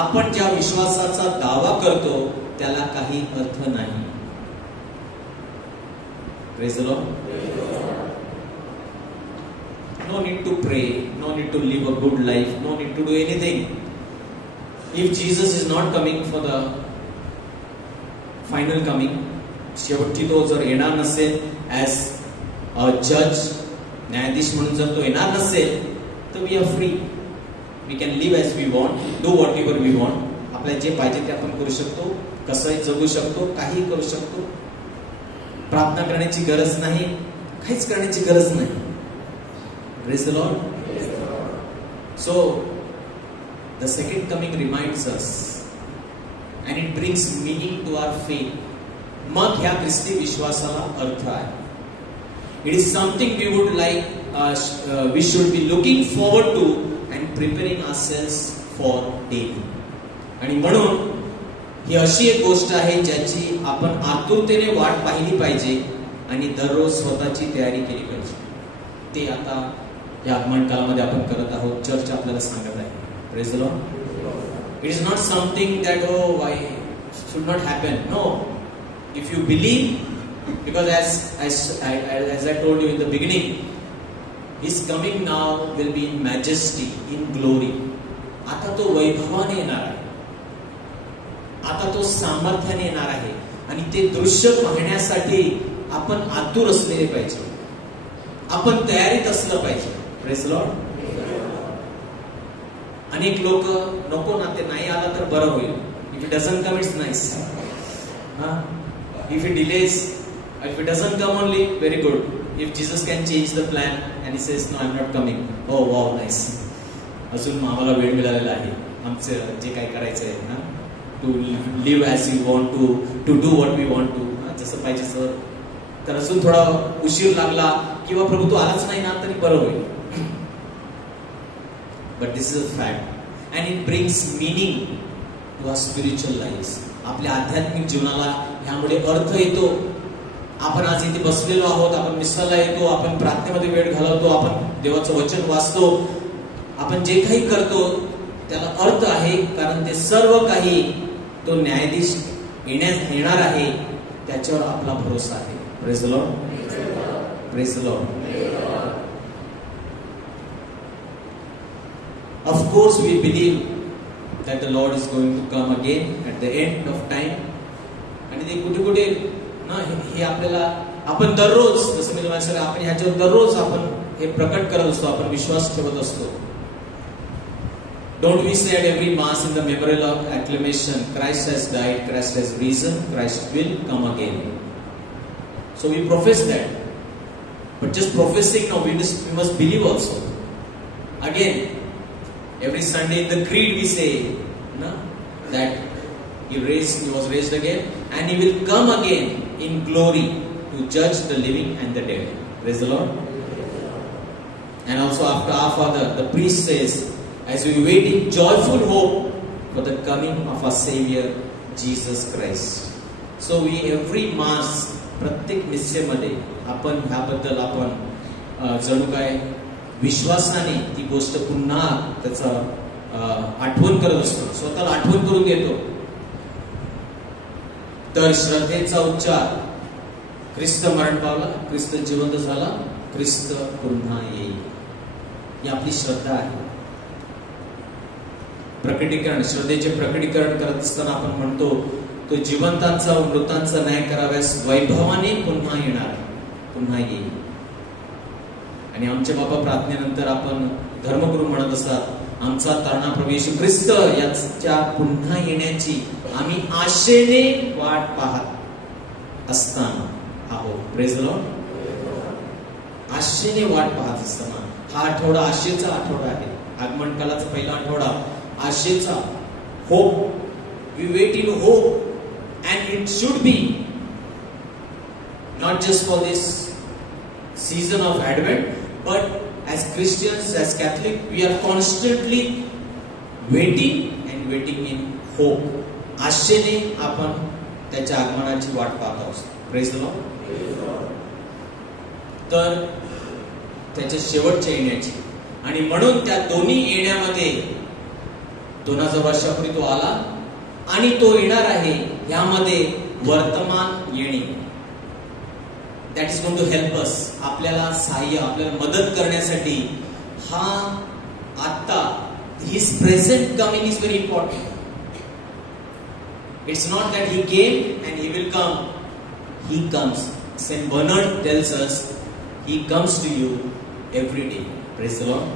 आपण ज्या विश्वासाचा दावा करतो त्याला काही अर्थ नाही. Praise the Lord. No need to pray, no need to live a good life, no need to do anything. If Jesus is not coming for the final coming, शेवटची तो जर येणार नसेल as a judge, न्यायाधीश म्हणून जर तो येणार नसेल, तर we are free. We can live as we want, do whatever we want. आपल्याला जे पाहिजे ते आपण करू शकतो, कसंही जगू शकतो, काही करू शकतो. प्रार्थना करण्याची गरज नाही, काहीच करण्याची गरज नाही. Praise the Lord. So the second coming reminds us and it brings meaning to our faith. मग ह्या ख्रिस्ती विश्वासाला अर्थ आहे. It is something we would like, we should be looking forward to and preparing ourselves for daily. आणि म्हणून ही अशी एक गोष्ट आहे ज्याची आपण आतुरतेने वाट पाहिली पाहिजे आणि दररोज स्वतःची तयारी केली पाहिजे. ते आता या आगमन कालामध्ये आपण करत आहोत. चर्च आपल्याला सांगत आहे. Praise the Lord. It is not something that why should not happen. No, if you believe, because as I told you in the beginning, His coming now will be in majesty, in glory. आता तो वैभवाने येणार आहे, आता तो सामर्थ्याने येणार आहे आणि ते दृश्य पाहण्यासाठी आपण आतुर असलेले पाहिजे, आपण तयारीत असलं पाहिजे. Praise the Lord. अनेक लोक नको ना, ते नाही आला तर बरं होईल. If it doesn't come, it's nice. If it delays, if it doesn't come only, very good. If Jesus can change the plan and He says no, I'm not coming, oh wow, nice. अजून आम्हाला वेळ मिळालेला आहे आमचं जे काय करायचं आहे ना, to live as you want to do what we want to, जसं पाहिजे सर. तर अजून थोडा उशीर लागला किंवा प्रभू तू आलाच नाही ना तरी बरं होईल. But this is a fact and it brings meaning to our spiritual lives. आपल्या आध्यात्मिक जीवनाला ह्यामुळे अर्थ येतो. आपण आज इथे बसलेलो आहोत, आपण मिसळला येतो, आपण प्रार्थनेमध्ये वेळ घालवतो, आपण देवाचं वचन वाचतो, आपण जे काही करतो त्याला अर्थ आहे, कारण ते सर्व काही तो न्यायाधीश येणार आहे त्याच्यावर आपला भरोसा आहे. Praise the Lord. Praise the Lord. Of course we believe that the Lord is going to come again at the end of time. आणि ते कुठे कुठे ना हे आपल्याला, आपण दररोज, जसं मी तुम्हाला सांगितलं, आपण ह्याच्यावर दररोज आपण हे प्रकट करत असतो, आपण विश्वास ठेवत असतो. Don't we say at every mass in the memorial of acclamation, Christ has died, Christ has risen, Christ will come again. So we profess that. But just professing, no, we must believe also. Again, every Sunday in the creed we say no, that He was raised again and He will come again in glory to judge the living and the dead. Praise the Lord. And also after our Father, the priest says, as we wait in joyful hope for the coming of our Savior Jesus Christ. So we every mass, प्रत्येक मिसेमध्ये आपण ह्याबद्दल आपण जणू काय विश्वासाने ती गोष्ट पुन्हा त्याचा आठवण करत असतो, स्वतःला आठवण करून घेतो. तर श्रद्धेचा उच्चार, ख्रिस्त मरण पावला, ख्रिस्त जिवंत झाला, ख्रिस्त पुन्हा येईल, ही आपली श्रद्धा आहे. प्रकटीकरण, श्रद्धेचे प्रकटीकरण करत असताना आपण म्हणतो तो जिवंतांचा मृतांचा न्याय कराव्यास वैभवाने पुन्हा येणार, पुन्हा येईल. आणि आमच्या बाबा प्रार्थनेनंतर आपण धर्मगुरू म्हणत असतात, आमचा तारणा प्रभू येशू ख्रिस्त याच्या पुन्हा येण्याची आम्ही आशेने वाट पाहत असताना आहोत. Praise the Lord. आशेने वाट पाहत असताना, हा आठवडा आशेचा आठवडा आहे. आगमन कालाचा पहिला आठवडा आशेचा, hope. We wait in hope and it should be not just for this season of Advent, but as Christians, as Catholic, we are constantly waiting and waiting in hope. आशेने आपण त्याच्या आगमनाची वाट पाहत आहोत. Praise the Lord. तर त्याच्या शेवटच्या येण्याची, आणि म्हणून त्या दोन्ही येण्यामध्ये 2000 वर्षापूर्वी तो आला आणि तो येणार आहे, यामध्ये वर्तमान येणे, that is going to help us, आपल्याला सहाय्य, आपल्याला मदत करण्यासाठी. हा आता his present coming is very important. It's not that he came and he will come. He comes. Saint Bernard tells us, he comes to you every day. Praise the Lord.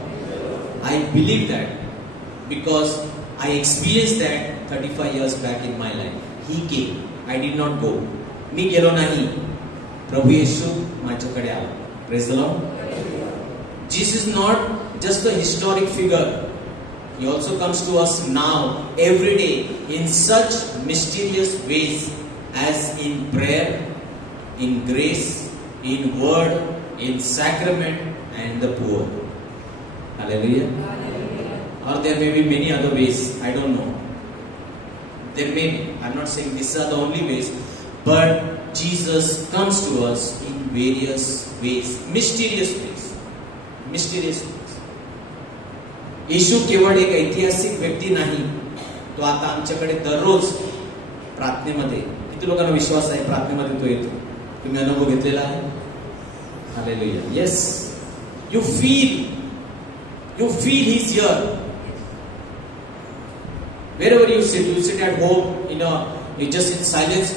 I believe that because I experienced that 35 years back in my life. He came. I did not go. मी गेलो नाही, प्रभू येशू माझ्याकडे आला. Praise the Lord. Jesus is not just a historic figure. He also comes to us now, every day, in such mysterious ways as in prayer, in grace, in word, in sacrament and the poor. Hallelujah. Or there may be many other ways, I don't know. There may be, I'm not saying these are the only ways, but Jesus comes to us in various ways, mysterious ways. Mysterious ways. येशू केवळ एक ऐतिहासिक व्यक्ती नाही, तो आता आमच्याकडे दररोज प्रार्थनेमध्ये, किती लोकांना विश्वास आहे प्रार्थनेमध्ये तो येतो? तुम्ही अनुभव घेतलेला आहे? Hallelujah. Yes, you feel He's here. Wherever you sit at home, you just in silence,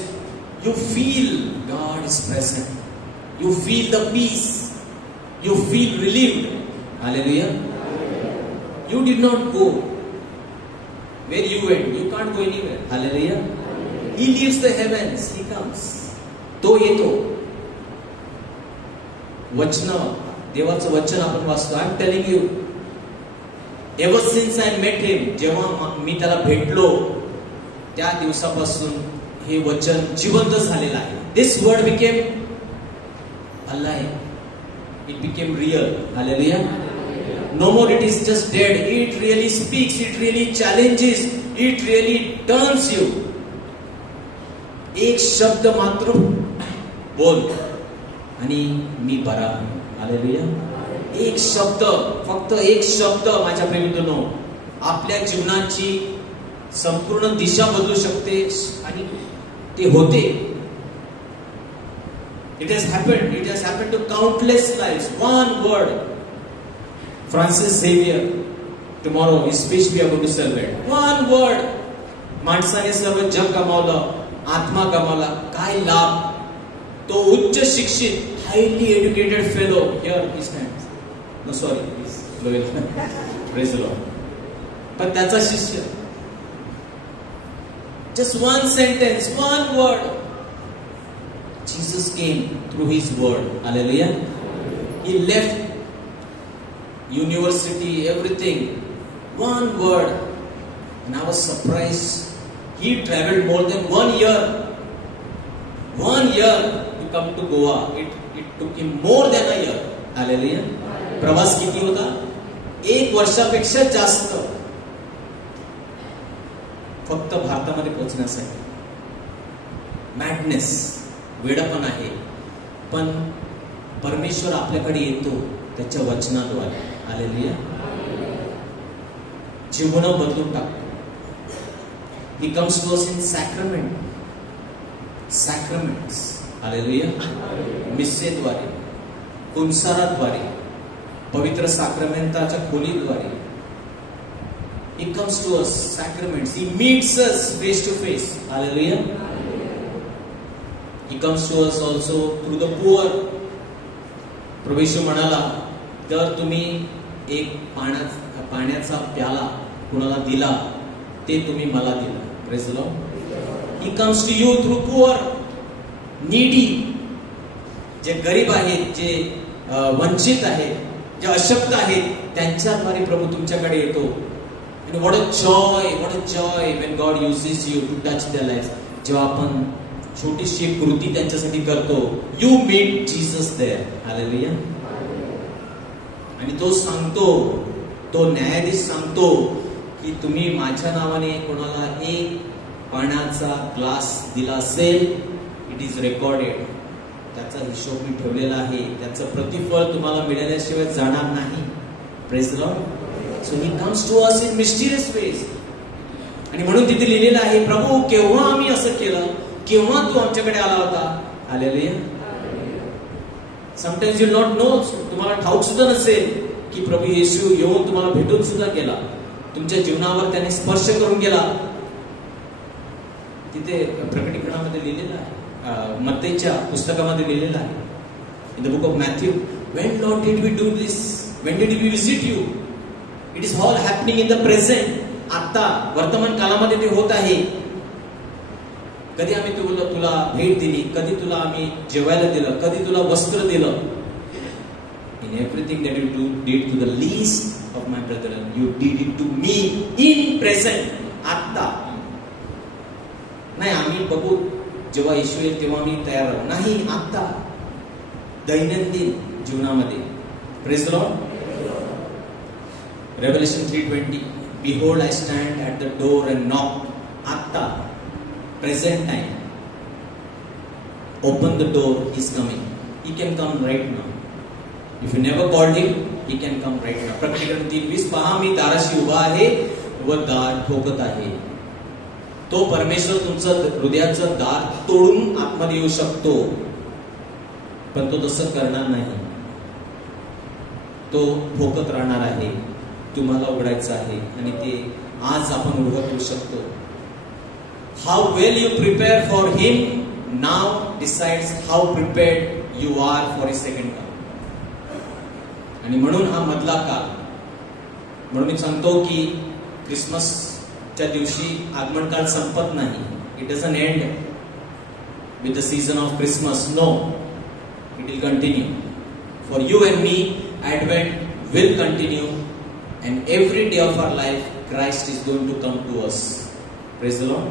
you feel God is present. You feel the peace. You feel relieved. Hallelujah. You did not go where you went. You can't go anywhere. Hallelujah. He leaves the heavens. He comes. तो येतो. वचन, देवाचं वचन आपण वाचतो. I am telling you, ever since I met him, जेव्हा मी त्याला भेटलो त्या दिवसापासून हे वचन जिवंत झालेलं आहे. This word became alive. It became real. Hallelujah. No more it is just dead. It really speaks. It really challenges. It really turns you. एक शब्द मात्र बोल आणि मी बरा. हालेलुया. एक शब्द, फक्त एक शब्द माझ्या प्रेमितोनो, आपल्या जीवनाची संपूर्ण दिशा बदलू शकते. आणि ते होते. It has happened to countless lives. One word. Francis Xavier, tomorrow his speech we are going to celebrate. One word. माणसाने सर्व जग गमावलं, आत्मा गमावला, काय लाभ? तो उच्च शिक्षित, highly educated fellow, here he stands. No sorry, praise the Lord. पण त्याचा शिष्य, just one sentence, one word. Jesus came through His word. Hallelujah. He left university, everything. One word. And I was surprised. He traveled more than 1 year. 1 year to come to Goa. It took him more than a year. Hallelujah. प्रवास किती होता? 1 वर्षापेक्षा जास्त. फक्त भारतामध्ये पोहोचण्यासाठी. मॅडनेस, वेडपण आहे. पण परमेश्वर आपल्याकडे येतो त्याच्या वचनाद्वारे. हालेलुया. जीवन बदलून टाकतो. He comes to us in sacrament. Sacraments. Hallelujah. मिसेद्वारे, कुंसाराद्वारे, पवित्र साक्रमेंताच्या खोलीद्वारे. He comes to us, sacraments. He meets us face to face. Hallelujah. He comes to us also through the poor. प्रभू येशू म्हणाला, जर तुम्ही एक पाण्याचा प्याला कुणाला दिला, ते तुम्ही मला दिला. Praise the Lord. He comes to you through poor, needy. जे गरीब आहेत, जे वंचित आहेत, जे अशक्त आहेत, त्यांच्याद्वारे प्रभू तुमच्याकडे येतो. And what a joy when God uses you to touch their lives. जेव्हा आपण छोटीशी कृती त्यांच्यासाठी करतो, you meet Jesus there. Hallelujah. आणि तो सांगतो, तो न्यायाधीश सांगतो की तुम्ही माझ्या नावाने कोणाला एक पाण्याचा ग्लास दिला असेल, इट इज रेकॉर्डेड. त्याचा हिशोब मी ठेवलेला आहे. त्याचं प्रतिफळ तुम्हाला मिळाल्याशिवाय जाणार नाही. Praise the Lord. So he comes to us in mysterious ways. आणि म्हणून तिथे लिहिलेलं आहे, प्रभू केव्हा आम्ही असं केलं, केव्हा तू आमच्याकडे आला होता. Hallelujah. Sometimes you not know, तुम्हाला ठाऊक सुद्धा नसेल की प्रभू येशू येऊन तुम्हाला भेटून सुद्धा गेला, तुमच्या जीवनावर त्याने स्पर्श करून गेला. तिथे प्रकटीकरणामध्ये लिहिलेलं आहे, मत्तेच्या पुस्तकामध्ये लिहिलेलं आहे, in the book of Matthew, when Lord did we do this, when did we visit you, it is all happening in the present. आता वर्तमान कालामध्ये ते होत आहे. कधी आम्ही तुला भेट दिली, कधी तुला आम्ही जेवायला दिलं, कधी तुला वस्त्र दिलं. In everything that you did to the least of my brethren, you did it to me in present. आता नाही आम्ही बघू जेव्हा येशू येईल तेव्हा मी तयार राहू, नाही आता दैनंदिन जीवनामध्ये. Praise the Lord. Revelation 3:20, behold I stand at the door and knock. आता present time. Open the door, he is coming. He can come right now. If you never called him, he can come right now. प्रकटीकरण 3:20, पहा मी दाराशी उभा आहे व दार ठोकत आहे. तो परमेश्वर तुमचं हृदयाचं दार तोडून आतमध्ये येऊ शकतो, पण तो तसं करणार नाही. तो ठोकत राहणार आहे, तुम्हाला उघडायचं आहे, आणि ते आज आपण उघड करू शकतो. How well you prepare for him now decides how prepared you are for his second come. आणि म्हणून हा मधला काळ, म्हणून मी सांगतो की क्रिसमसच्या दिवशी आगमन काळ संपत नाही. It doesn't end with the season of Christmas. No, it will continue. For you and me advent will continue, and every day of our life Christ is going to come to us. Praise the Lord.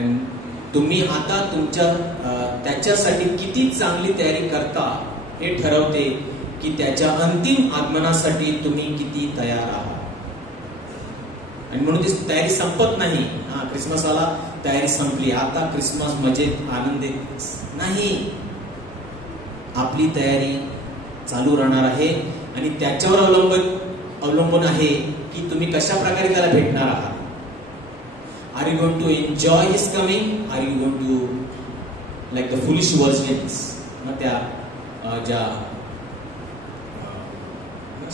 And तुम्ही आता तुमच्या त्याच्यासाठी किती चांगली तयारी करता हे ठरवते की त्याच्या अंतिम आगमनासाठी तुम्ही किती तयार आहात. आणि म्हणून ती तयारी संपत नाही. क्रिसमस आला, तयारी संपली, आता क्रिसमस मजेत आनंदित नाही. आपली तयारी चालू राहणार आहे आणि त्याच्यावर अवलंबून आहे की तुम्ही कशा प्रकारे त्याला भेटणार आहात. Are you going to enjoy his coming, are you going to like the foolish virgins, मग त्या ज्या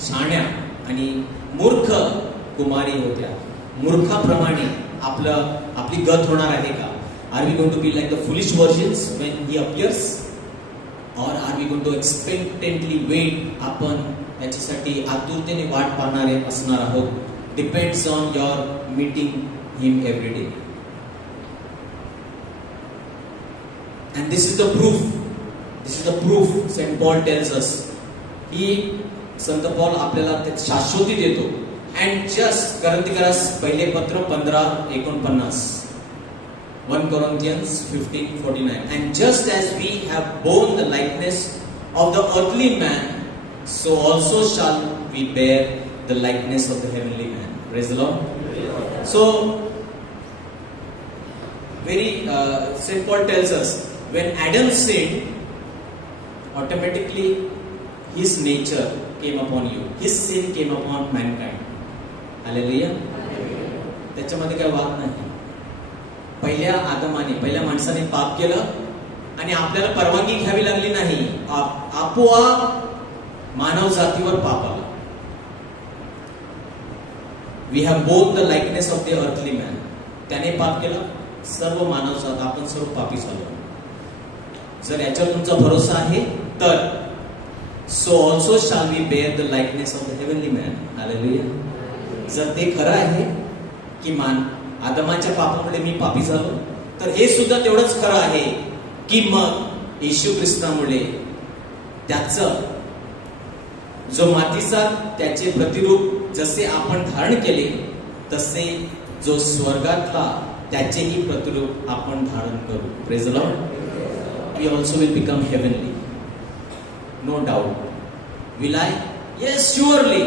शाण्या आणि मूर्ख कुमारी होत्या, मूर्खाप्रमाणे आपली गत होणार आहे का? Are we going to be like the foolish virgins when he appears, or are we going to expectantly wait? आपण याच्यासाठी आतुरतेने वाट पाहणारे असणार आहोत. Depends on your meeting him every day. And this is the proof. This is the proof. Saint Paul tells us. ही संत पॉल आपल्याला शाश्वती देतो. And just करंथीकरास पहिले पत्र 15:49. 1 Corinthians 15:49. And just as we have borne the likeness of the earthly man, so also shall we bear the likeness of the heavenly man. Praise the Lord. So, Saint Paul tells us, when Adam sinned, automatically his nature came upon you. His sin came upon mankind. Hallelujah. त्याच्यामध्ये काही वाद नाही. पहिल्या आदमाने, पहिल्या माणसाने पाप केलं आणि आपल्याला परवानगी घ्यावी लागली नाही. आपोआप मानव जातीवर पाप आला. We have borne the likeness of the earthly man. त्याने पाप केलं, सर्व मानव जात, आपण सर्व पापी झालो. जर याच्यावर तुमचा भरोसा आहे तर so also shall we bear the likeness of the heavenly man. Hallelujah. जर ते खरं आहे की आदमाच्या पापामुळे मी पापी झालो, तर हे सुद्धा तेवढंच खरं आहे की मग येशू ख्रिस्तामुळे त्याचं जो मातीचा त्याचे प्रतिरूप जसे आपण धारण केले, तसे जो स्वर्गातला त्याचेही प्रतिरूप आपण धारण करू. Praise the Lord. We also will become heavenly. No doubt. Will I? Yes, surely.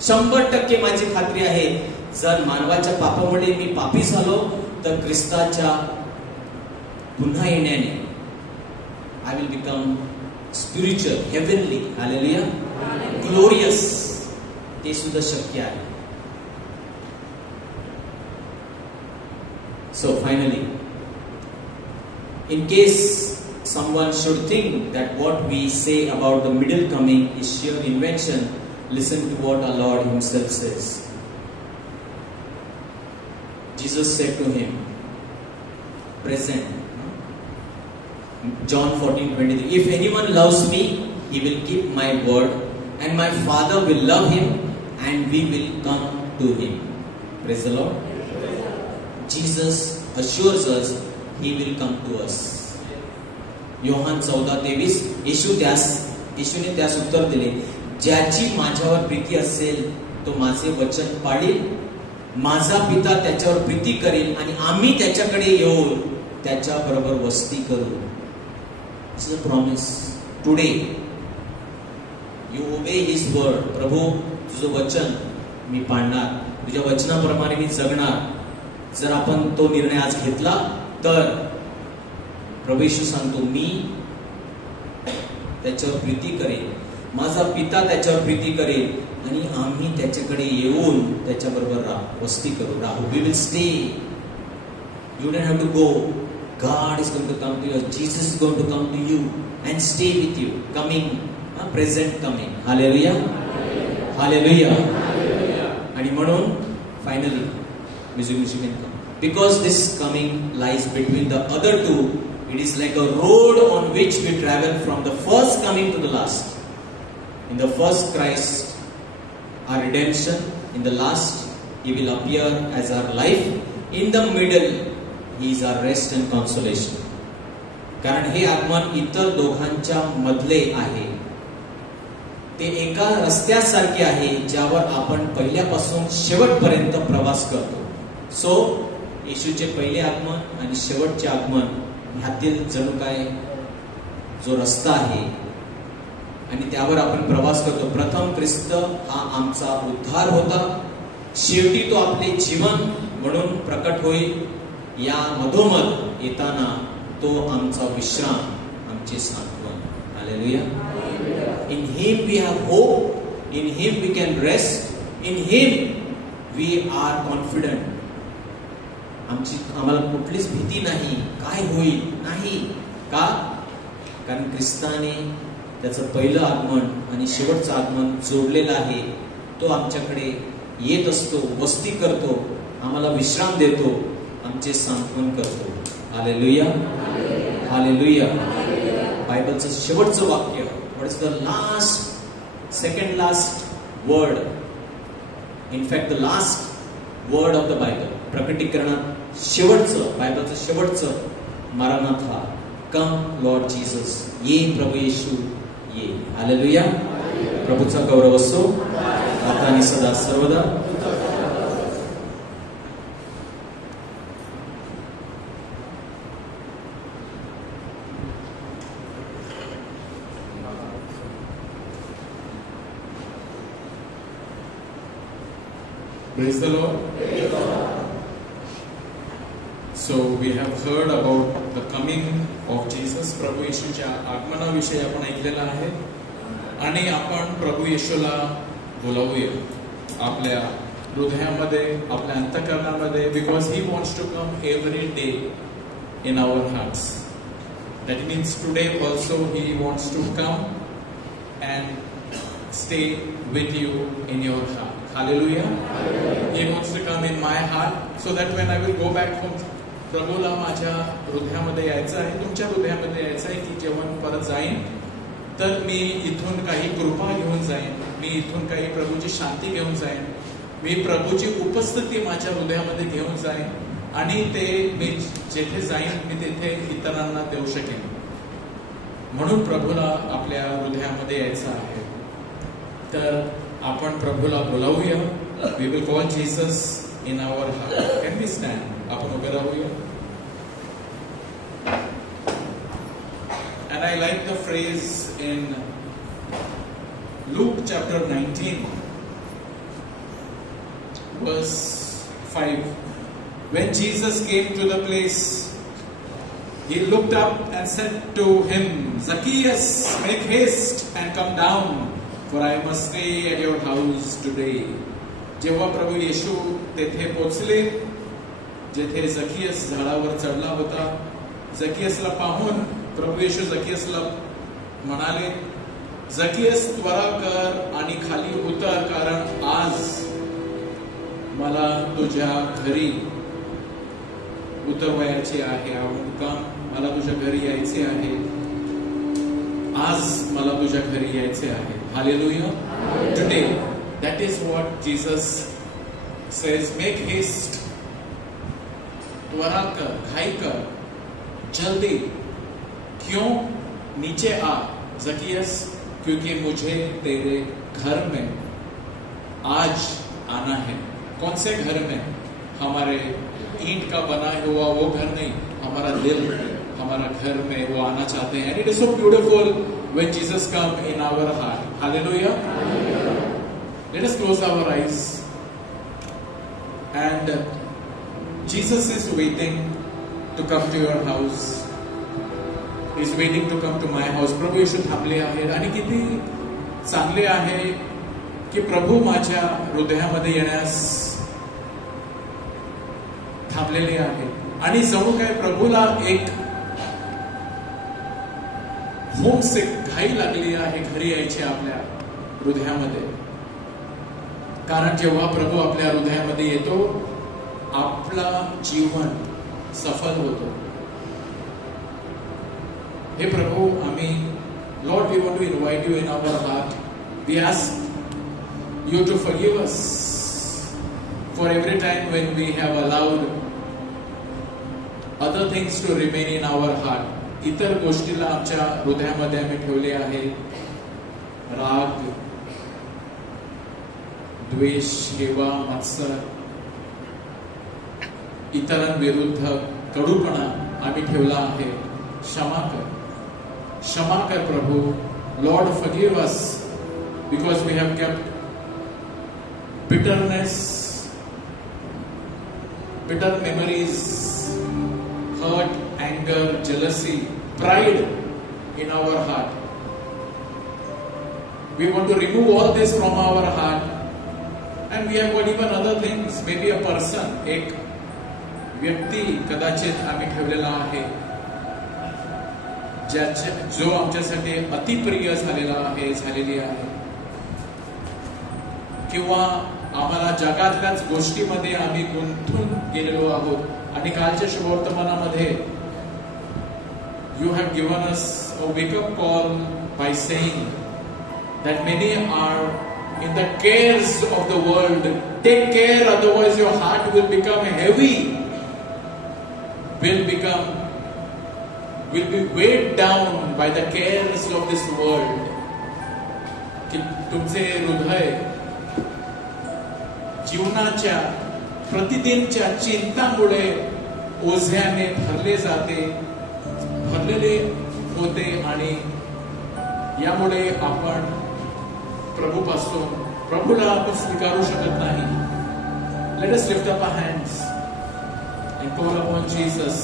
100% माझी खात्री आहे. जर मानवाच्या पापामुळे मी पापी झालो तर ख्रिस्ताच्या पुन्हा येण्याने I will become spiritual, heavenly, hallelujah, glorious. ते सुद्धा शक्य आहे. So finally, in case someone should think that what we say about the middle coming is sheer invention, listen to what our Lord himself says. Jesus said to him, present, John 14:23, if anyone loves me, he will keep my word, and my Father will love him, and we will come to him. Praise the Lord. Jesus assures us he will come to us. Yohan 14:23, येशूने त्यास उत्तर दिले, ज्याची माझ्यावर प्रीती असेल तो माझे वचन पाळील, माझा पिता त्याच्यावर प्रीती करेल आणि आम्ही त्याच्याकडे येऊन त्याच्या बरोबर वस्ती करू. This is a promise. Today you obey his word. प्रभू तुझं वचन मी पाळणार, तुझ्या वचनाप्रमाणे मी जगणार. जर आपण तो निर्णय आज घेतला तर प्रभू येशू सांगतो, मी त्याच्यावर प्रीती करेन, माझा पिता त्याच्यावर प्रीती करेल आणि आम्ही त्याच्याकडे येऊन त्याच्याबरोबर वस्ती करू, राहू. We will stay. You don't have to go. God is going to come to you. Jesus is going to come to you and stay with you. Coming, present coming. Hallelujah. Hallelujah. आणि म्हणून finally music can come. Because this coming lies between the other two, it is like a road on which we travel from the first coming to the last. In the first, Christ, our redemption. In the last, he will appear as our life. In the middle, he is our rest and consolation. कारण हे आगमन इतर दोघांच्या मधले आहे. ते एका रस्त्यासारखे आहे ज्यावर आपण पहिल्यापासून शेवटपर्यंत प्रवास करतो. सो येशूचे पहिले आगमन आणि शेवटचे आगमन ह्यातील जणू काय जो रस्ता आहे आणि त्यावर आपण प्रवास करतो. प्रथम ख्रिस्त हा आमचा उद्धार होता, शेवटी तो आपले जीवन म्हणून प्रकट होईल. या मधोमध येताना तो आमचा विश्राम, आमचे सांत्वन. Hallelujah. In him we have hope, in him we can rest, in him we are confident. आम्हाला कुठलीच भीती नाही, काय होईल नाही. का? कारण ख्रिस्ताने त्याचं पहिलं आगमन आणि शेवटचं आगमन जोडलेलं आहे. तो आमच्याकडे येत असतो, वस्ती करतो, आम्हाला विश्राम देतो, आमचे सांत्वन करतो. हालेलुया. हालेलुया. बायबलचं शेवटचं वाक्य, what is the last, second last word, in fact the last word of the Bible. प्रकटीकरणात शेवटचं, बायबलचं शेवटचं मारानाथा, कम लॉर्ड जीसस, ये प्रभू येशू ये. हालेलुया. प्रभूचा गौरव असो आता आणि सदा सर्वदा. Praise the Lord. So we have heard about the coming of Jesus. प्रभू येशूच्या आगमनाविषयी आपण ऐकलेलं आहे आणि आपण प्रभू येशूला बोलावूया आपल्या हृदयामध्ये, आपल्या अंतःकरणामध्ये, because he wants to come every day in our hearts. That means today also he wants to come and stay with you in your heart. Hallelujah. He wants to come in my heart so that when I will go back home, प्रभूला माझ्या हृदयामध्ये यायचं आहे, तुमच्या हृदयामध्ये यायचं आहे की जेव्हा परत जाईन तर मी इथून काही कृपा घेऊन जाईन, मी इथून काही प्रभूची शांती घेऊन जाईन, मी प्रभूची उपस्थिती माझ्या हृदयामध्ये घेऊन जाईन आणि ते मी जेथे जाईन मी तिथे इतरांना देऊ शकेन. म्हणून प्रभूला आपल्या हृदयामध्ये यायचं आहे. तर आपण प्रभूला बोलावूया. We will call Jesus in our heart. Can we stand? आपण उभे राहूया. And I like the phrase in Luke chapter 19 verse 5. When Jesus came to the place, he looked up and said to him, Zacchaeus, make haste and come down, for I must stay at your house today. जेव्हा प्रभू येशू तेथे पोहोचले, जेथे झकियस झाडावर चढला होता, झकियसला पाहून प्रभू येशू झकियसला म्हणाले, झकियस त्वरा कर आणि खाली उतर, कारण आज मला तुझ्या घरी उतरवायचे आहे. मला तुझ्या घरी यायचे आहे. आज मला तुझ्या घरी यायचे आहे. Hallelujah. Today, that is what Jesus says. Make haste. त्वरा कर, घाई कर, जल्दी. क्यों? नीचे आ ज़कियस, क्योंकि मुझे तेरे घर में आज आना है. कौन से घर में? हमारे ईंट का बना हुआ वो घर नहीं, हमारा दिल, हमारा घर में वो आना चाहते हैं. And it is so beautiful when Jesus come in our heart. Hallelujah. Let us close our eyes. And Jesus is waiting to come to your house. He is waiting to come to my house. प्रभू येशू थांबले आहेत आणि किती चांगले आहे की प्रभू माझ्या हृदयामध्ये येण्यास थांबलेले आहे. आणि जणू काय प्रभूला एक होमसिक घाई लागली आहे घरी यायची आपल्या हृदयामध्ये. कारण जेव्हा प्रभू आपल्या हृदयामध्ये येतो, आपला जीवन सफल होतो. हे प्रभू, आम्ही Lord, we want to invite you in our heart. We ask you to forgive us for every time when we have allowed other things to remain in our heart. इतर गोष्टीला आमच्या हृदयामध्ये आम्ही ठेवले आहे. राग, द्वेष, हेवा, मत्सर, इतरांविरुद्ध कडूपणा आम्ही ठेवला आहे. क्षमा कर, क्षमा कर प्रभू. Lord, forgive us because we have kept bitterness, bitter memories, hurt, anger, jealousy, pride in our heart. We want to remove all this from our heart. And we have got even other things, maybe a person, एक व्यक्ती कदाचित आम्ही ठेवलेला आहे, जो आमच्यासाठी अतिप्रिय झालेली आहे. किंवा आम्हाला जगातल्याच गोष्टीमध्ये आम्ही गुंतून गेलेलो आहोत. आणि कालच्या शुभवर्तमानामध्ये you have given us a wake-up call by saying that many are in the cares of the world. Take care, otherwise your heart will become heavy, will be weighed down by the cares of this world. कि तुमचे हृदय जीवनाच्या प्रतिदिनच्या चिंतामुळे ओझ्याने भरलेले होते आणि यामुळे आपण प्रभूला आपण स्वीकारू शकत नाही. Let us lift up our hands and call upon Jesus.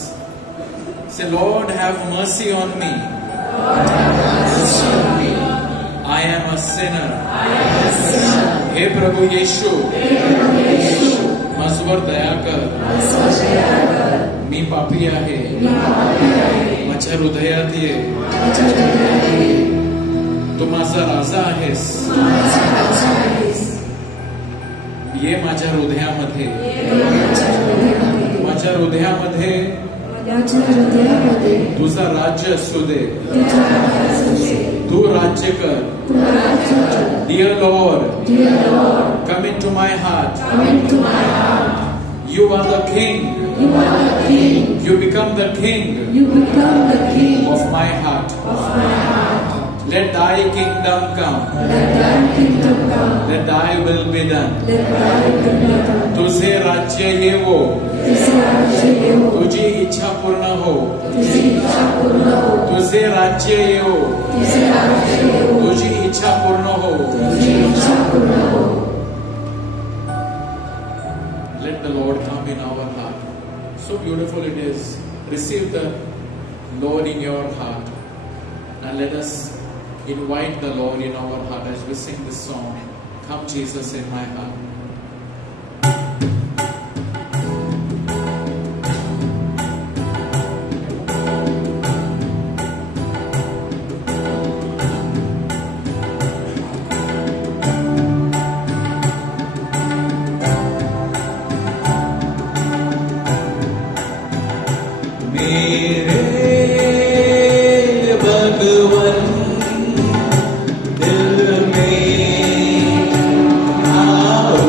Say, Lord, have mercy on me. I am a sinner. हे प्रभु येशू, माझवर दया कर. मी पापी आहे. माझ्या हृदयात ये. तू माझा राजा आहेस. ये माझ्या हृदयामध्ये. माझ्या हृदयामध्ये तुझा राज्य असू दे. तू राज्य कर. Dear Lord, come into my heart. You are the King. You become the King of my heart. Let thy kingdom come. Let thy will be done. तुझे राज्य येवो. तुझी इच्छा पूर्ण हो. तुझे राज्य येवो. तुझी इच्छा पूर्ण हो. Let let the Lord come in our heart. So beautiful it is. Receive the Lord in your heart. And let us invite the Lord in our heart as we sing this song. Come Jesus in my heart. दिल में आओ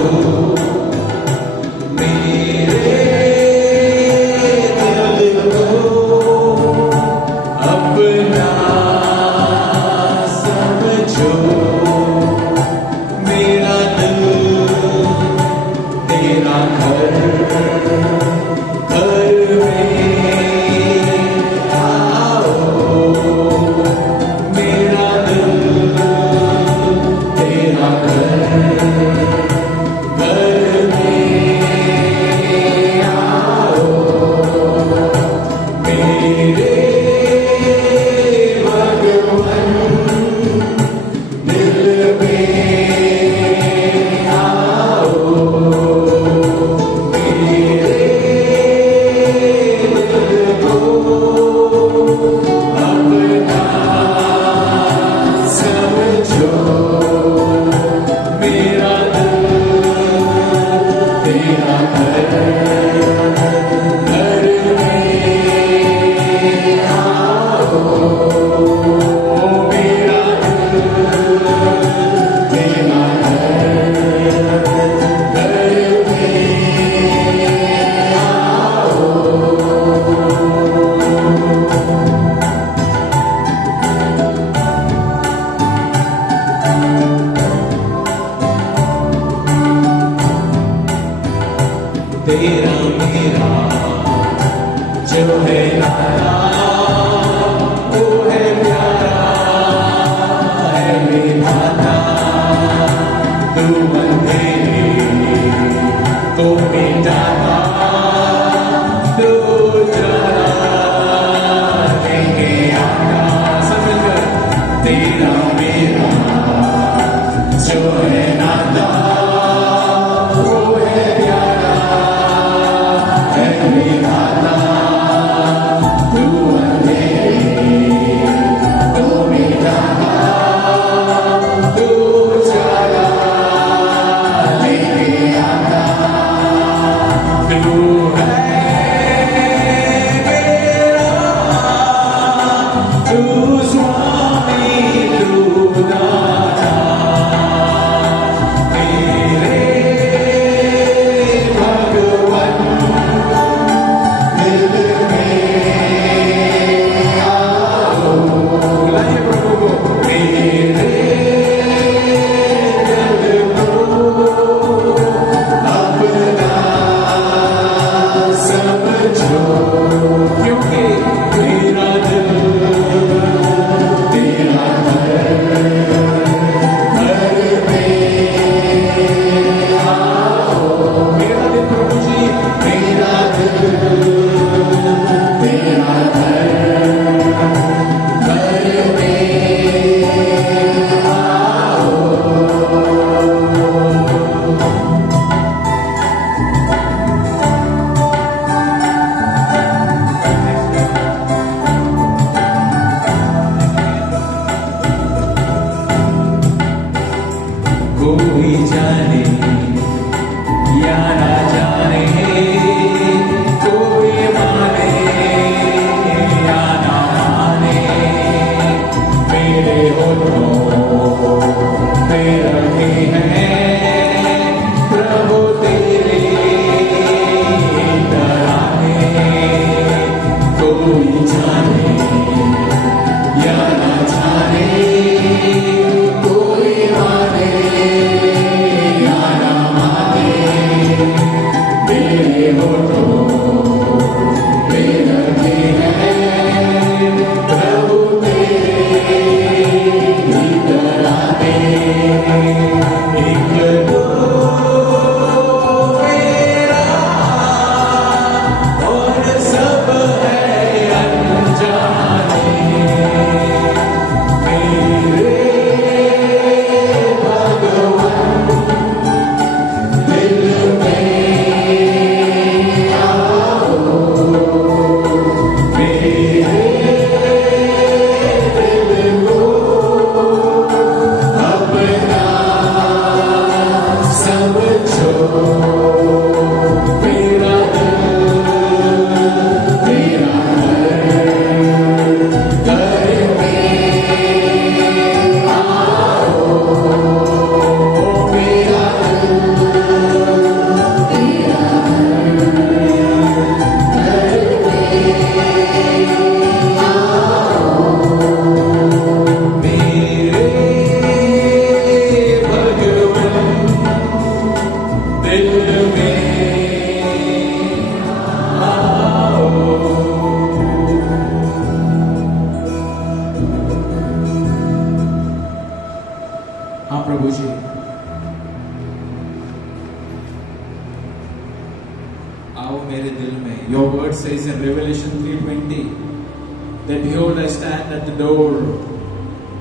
that behold, I stand at the door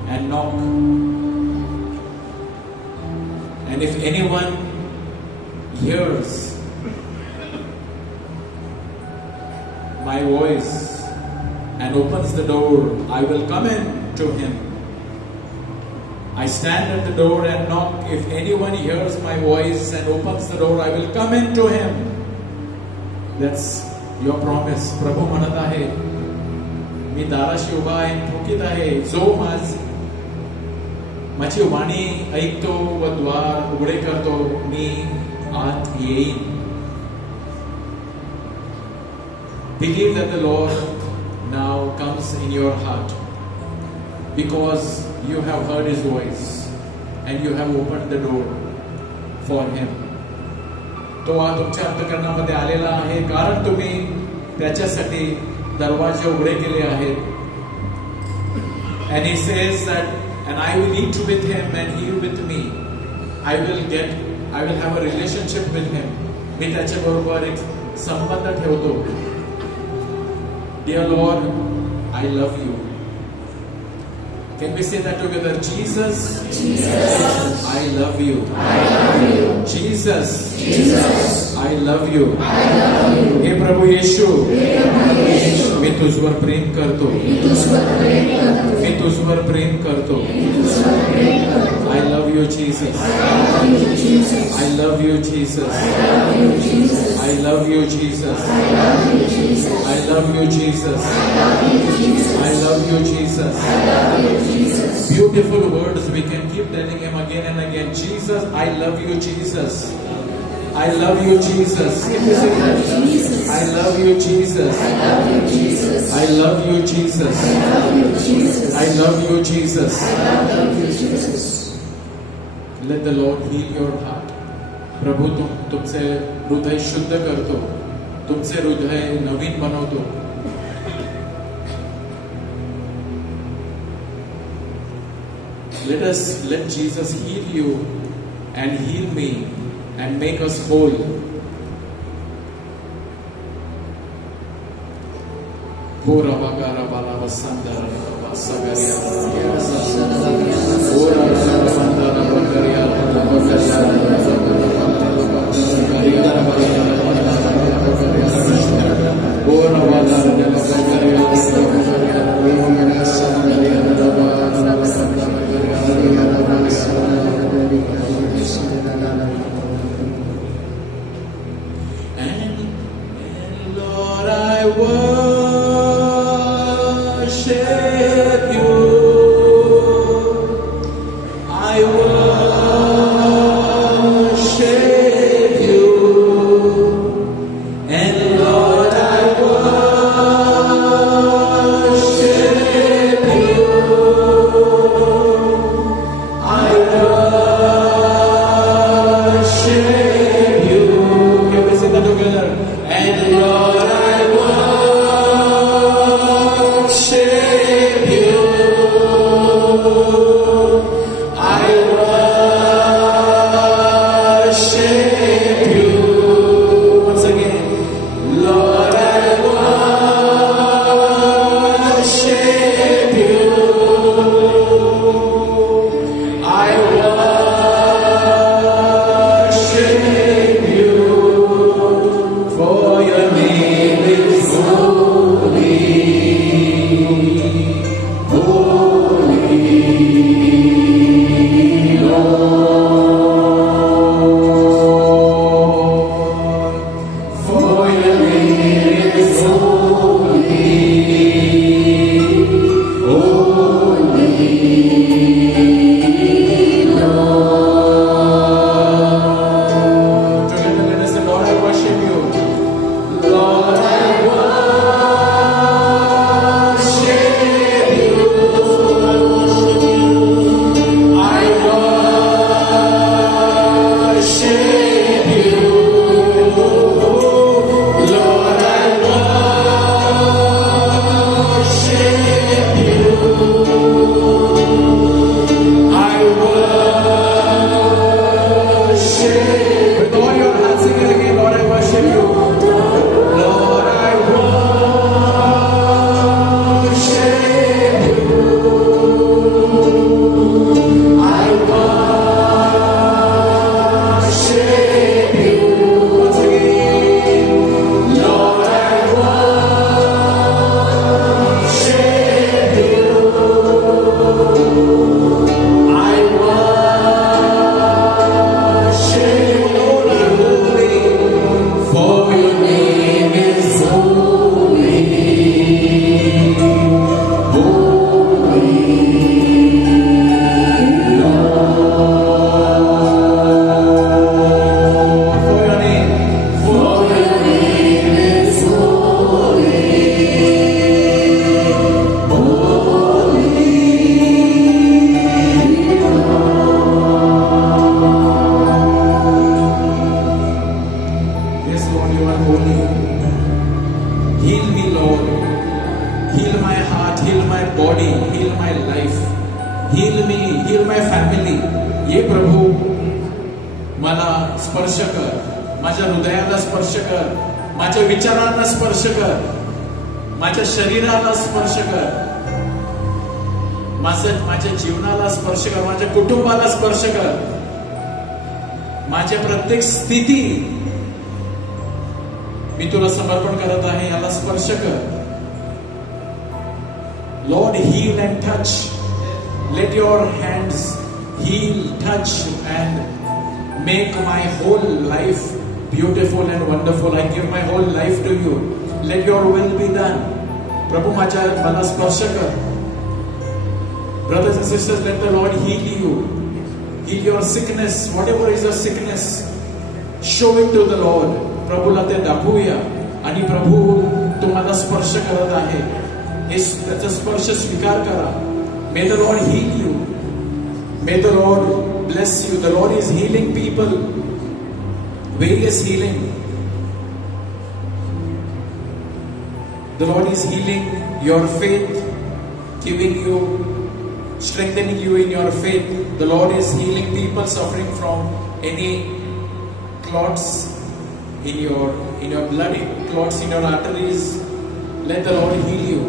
and knock. And if anyone hears my voice and opens the door, I will come in to him. I stand at the door and knock. If anyone hears my voice and opens the door, I will come in to him. That's your promise. Prabhu म्हणत आहे, मी दाराशी उभा आहे, ठोकीत आहे. जो माझी वाणी ऐकतो व द्वार उघडे करतो, मी आत येईन. Believe that the Lord now comes in your heart because you have heard His voice and you have opened the door for Him. तो आज तुमच्या अंतःकरणामध्ये आलेला आहे कारण तुम्ही त्याच्यासाठी दरवाजे उघडे केले आहेत. And He says that, and I will eat with Him and He with me. I will have a relationship with Him. मी त्याच्याबरोबर एक संबंध ठेवतो. Dear Lord, I love you. Can we say that together? Jesus, I love you. Jesus, I love you. हे प्रभु येशू, मी तुझवर प्रेम करतो. मी तुझवर प्रेम करतो. I love you, Jesus. I love you, Jesus. I love you, Jesus. I love you, Jesus. I love you, Jesus. Beautiful words, we can keep telling Him again and again. Jesus, I love you, Jesus. I love you, Jesus. I love you, Jesus. I love you, Jesus. I love you, Jesus. Let the Lord heal your heart. प्रभु तुमचे हृदय शुद्ध करतो, तुमचे हृदय नवीन बनवतो. Let Jesus heal you and heal me and make us whole. Holy. heal my heart, heal my body, heal my life, heal me, heal my family. ये प्रभू मला स्पर्श कर, माझ्या हृदयाला स्पर्श कर, माझ्या विचारांना स्पर्श कर, माझ्या शरीराला स्पर्श कर, माझ्या जीवनाला स्पर्श कर, माझ्या कुटुंबाला स्पर्श कर, माझ्या प्रत्येक स्थिती मी तुला समर्पण करत आहे, याला स्पर्श कर. Lord, heal and touch. Let your hands heal, touch and make my whole life beautiful and wonderful. I give my whole life to you. Let your will be done. प्रभु मला स्पर्श कर. Brothers and sisters, let the Lord heal you. Heal your sickness, whatever is your sickness. Show it to the Lord. प्रभूला ते दाखवूया आणि प्रभू तुम्हाला स्पर्श करत आहे. त्याचा स्पर्श स्वीकार करा. May the Lord heal you. May the Lord bless you. The Lord is healing people. Various healing. The Lord is healing your faith, giving you, strengthening you in your faith. The Lord is healing people suffering from any clots in your blood, clots in your arteries. Let the Lord heal you.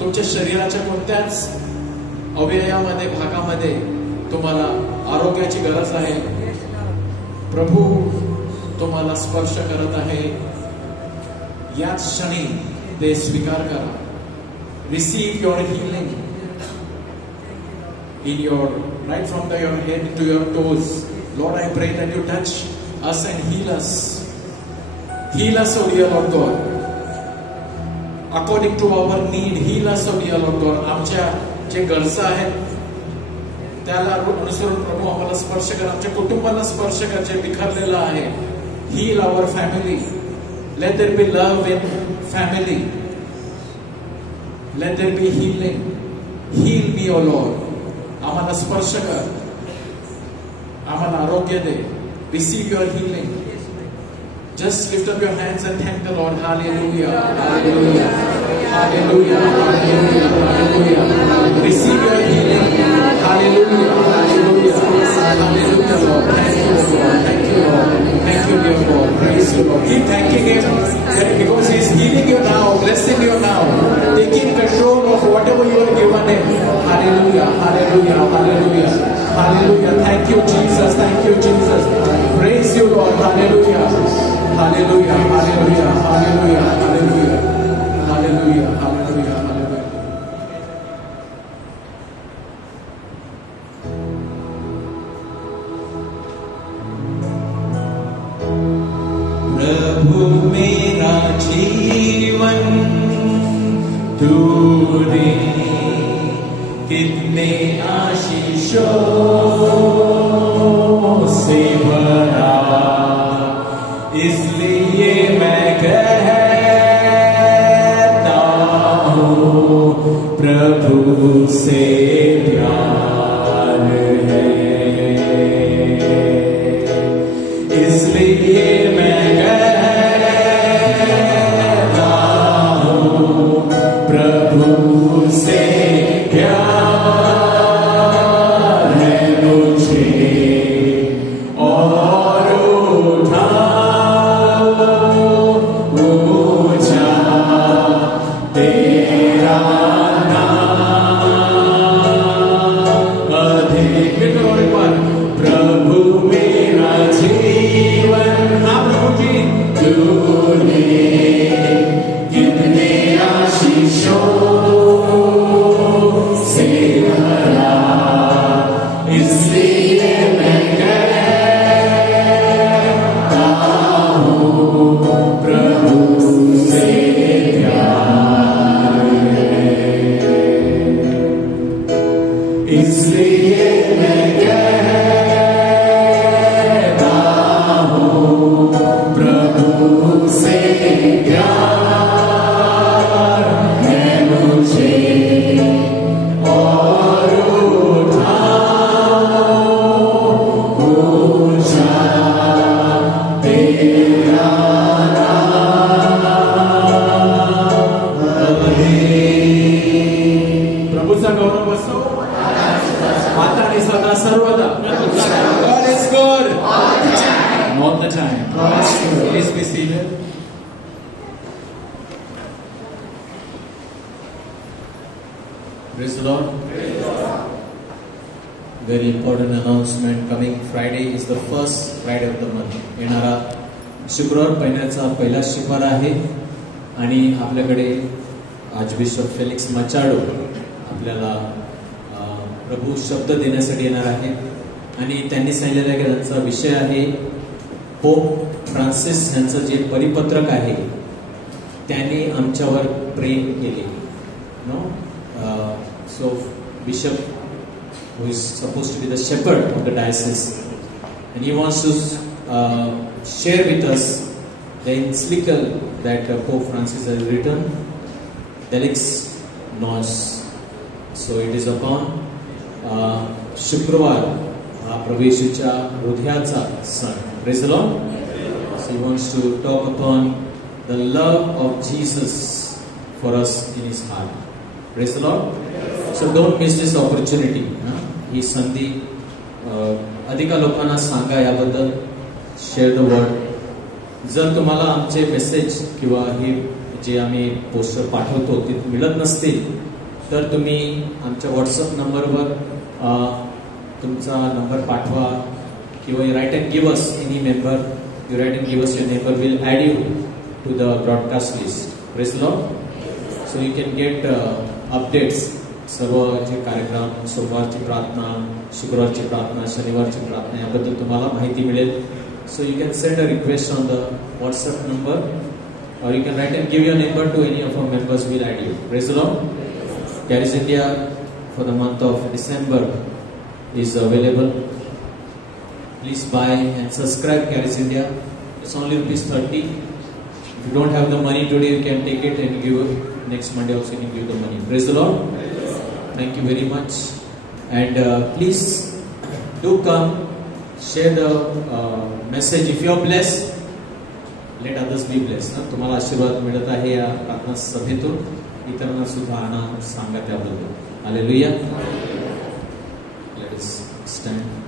तुमच्या शरीराच्या कोणत्याच अवयवामध्ये भागामध्ये तुम्हाला आरोग्याची गरज आहे. प्रभू तुम्हाला स्पर्श करत आहे. याच क्षणी ते स्वीकार करा. Receive your healing in your right from your head to your toes. Lord, I pray that you touch us and heal us. Heal us, O dear Lord God. According to our need, heal us, O dear Lord God. आमच्या जे गरजा आहेत त्याला अनुसरून प्रभू आम्हाला स्पर्श कर. आमच्या कुटुंबाला स्पर्श कर जे बिखरलेलं आहे. Heal our family. Let there be love in family. Let there be healing. Heal me, O Lord. आम्हाला स्पर्श कर. आम्हाला आरोग्य दे. Receive your healing. Just lift up your hands and thank the Lord. Hallelujah. Hallelujah. Hallelujah. Hallelujah. Hallelujah. Receive your healing. Hallelujah. Hallelujah. Hallelujah, Lord. Thank you, Lord. Thank you, Lord. Thank you, dear Lord. Praise you, Lord. Keep thanking Him because He is healing you now, blessing you now, taking control of whatever you are given Him. Hallelujah. Hallelujah. Hallelujah. Hallelujah. Thank you, Jesus. Thank you, Jesus. Praise you, Lord. Hallelujah. Hallelujah. Hallelujah. Hallelujah. Hallelujah. Hallelujah. Hallelujah. Hallelujah. प्रभु मेरा जीवन तूने कितने आशीषों से भरा, इसलिए मैं कहता हूँ प्रभु से प्यार है. इसलिए मैं कहता हूँ प्रभु से प्यार है मुझे. और तेरा नाम अधिक प्रभु मेरा जीवन. प्रभु जी तूने कितने आशीषों से भरा, इसलिए मैं कहता हूँ प्रभु से प्यार है. इसलिए मैं कहता हूँ प्रभु से प्यार है मुझे. और ऊंचा तेरा नाम अधिक सदा सर्वदा. God is good. All the time. Please be seated. Praise the Lord. Very important announcement. Coming Friday is the first Friday of the month. येणारा शुक्रवार महिन्याचा पहिला शुक्रवार आहे आणि आपल्याकडे आर्चबिशप फेलिक्स मचाडो आपल्याला प्रभू शब्द देण्यासाठी येणार आहे आणि त्यांनी सांगितलेला की त्यांचा विषय आहे पोप फ्रान्सिस यांचं जे परिपत्रक आहे त्यांनी आमच्यावर प्रेम केले. No so bishop who is supposed to be the shepherd of the diocese, and he wants to share with us the encyclical that Pope Francis has written, Delix Nos. So it is upon शुक्रवार हा प्रभू येशूच्या हृदयाचा सण. Praise the Lord. So he wants to talk upon the love of Jesus for us in his heart. Praise the Lord. So don't miss this opportunity. ही संधी अधिक लोकांना सांगा याबद्दल. Share the word. जर तुम्हाला आमचे मेसेज किंवा हे जे आम्ही पोस्टर पाठवतो ते मिळत नसतील तर तुम्ही आमच्या व्हॉट्सअप नंबरवर तुमचा नंबर पाठवा किंवा you write and give us any member. You write and give us your neighbour will add you to the broadcast list. Praise the Lord. So you can get updates. सर्व जे कार्यक्रम, सोमवारची प्रार्थना, शुक्रवारची प्रार्थना, शनिवारची प्रार्थना याबद्दल तुम्हाला माहिती मिळेल. सो you can send a request on the WhatsApp number or you can write and give your number to any of our members. We'll add you. Praise the Lord. Caris India for the month of December is available. Please buy and subscribe Caris India. It's only ₹30. If you don't have the money today, you can take it and give it. Next Monday also you can give the money. Praise the Lord. Thank you very much. And please do come, share the message. If you are blessed, let others be blessed. तुम्हाला आशीर्वाद मिळत आहे या प्रार्थना सभेतून. इतरांना सुद्धा आणा, सांगा त्याबद्दल. हालेलुया. Let us stand.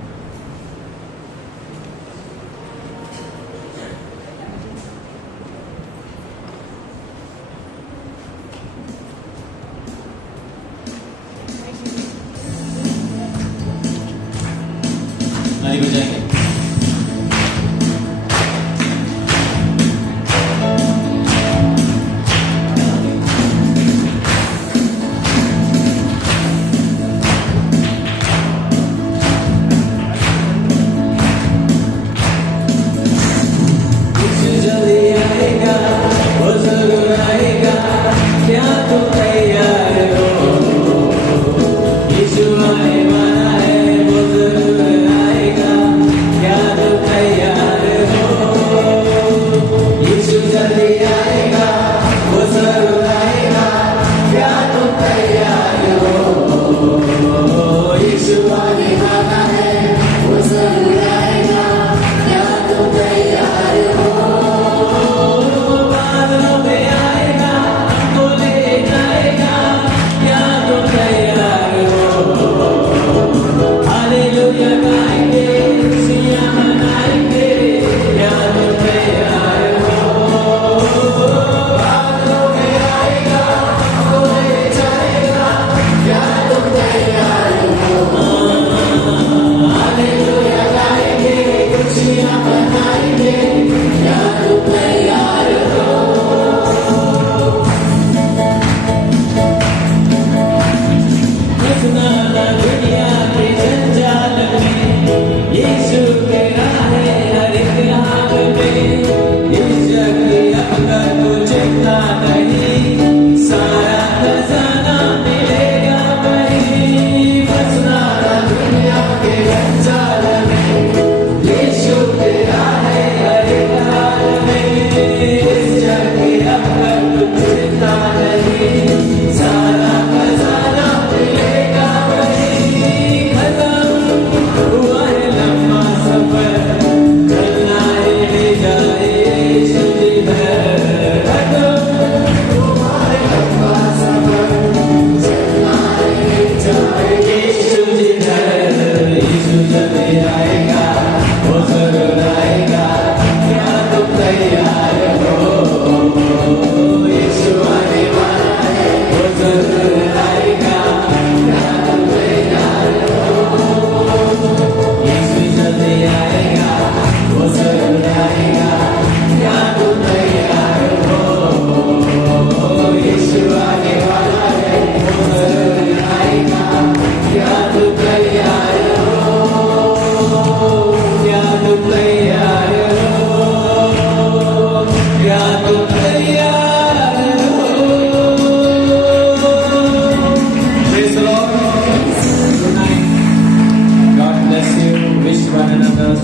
बजाएंगे.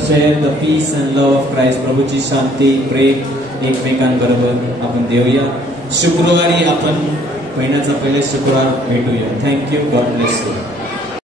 share the peace and love of Christ. प्रभूची शांती प्रेम एकमेकांबरोबर आपण देऊया. शुक्रवारी आपण महिन्याचा पहिले शुक्रवार भेटूया. थँक्यू. God bless you.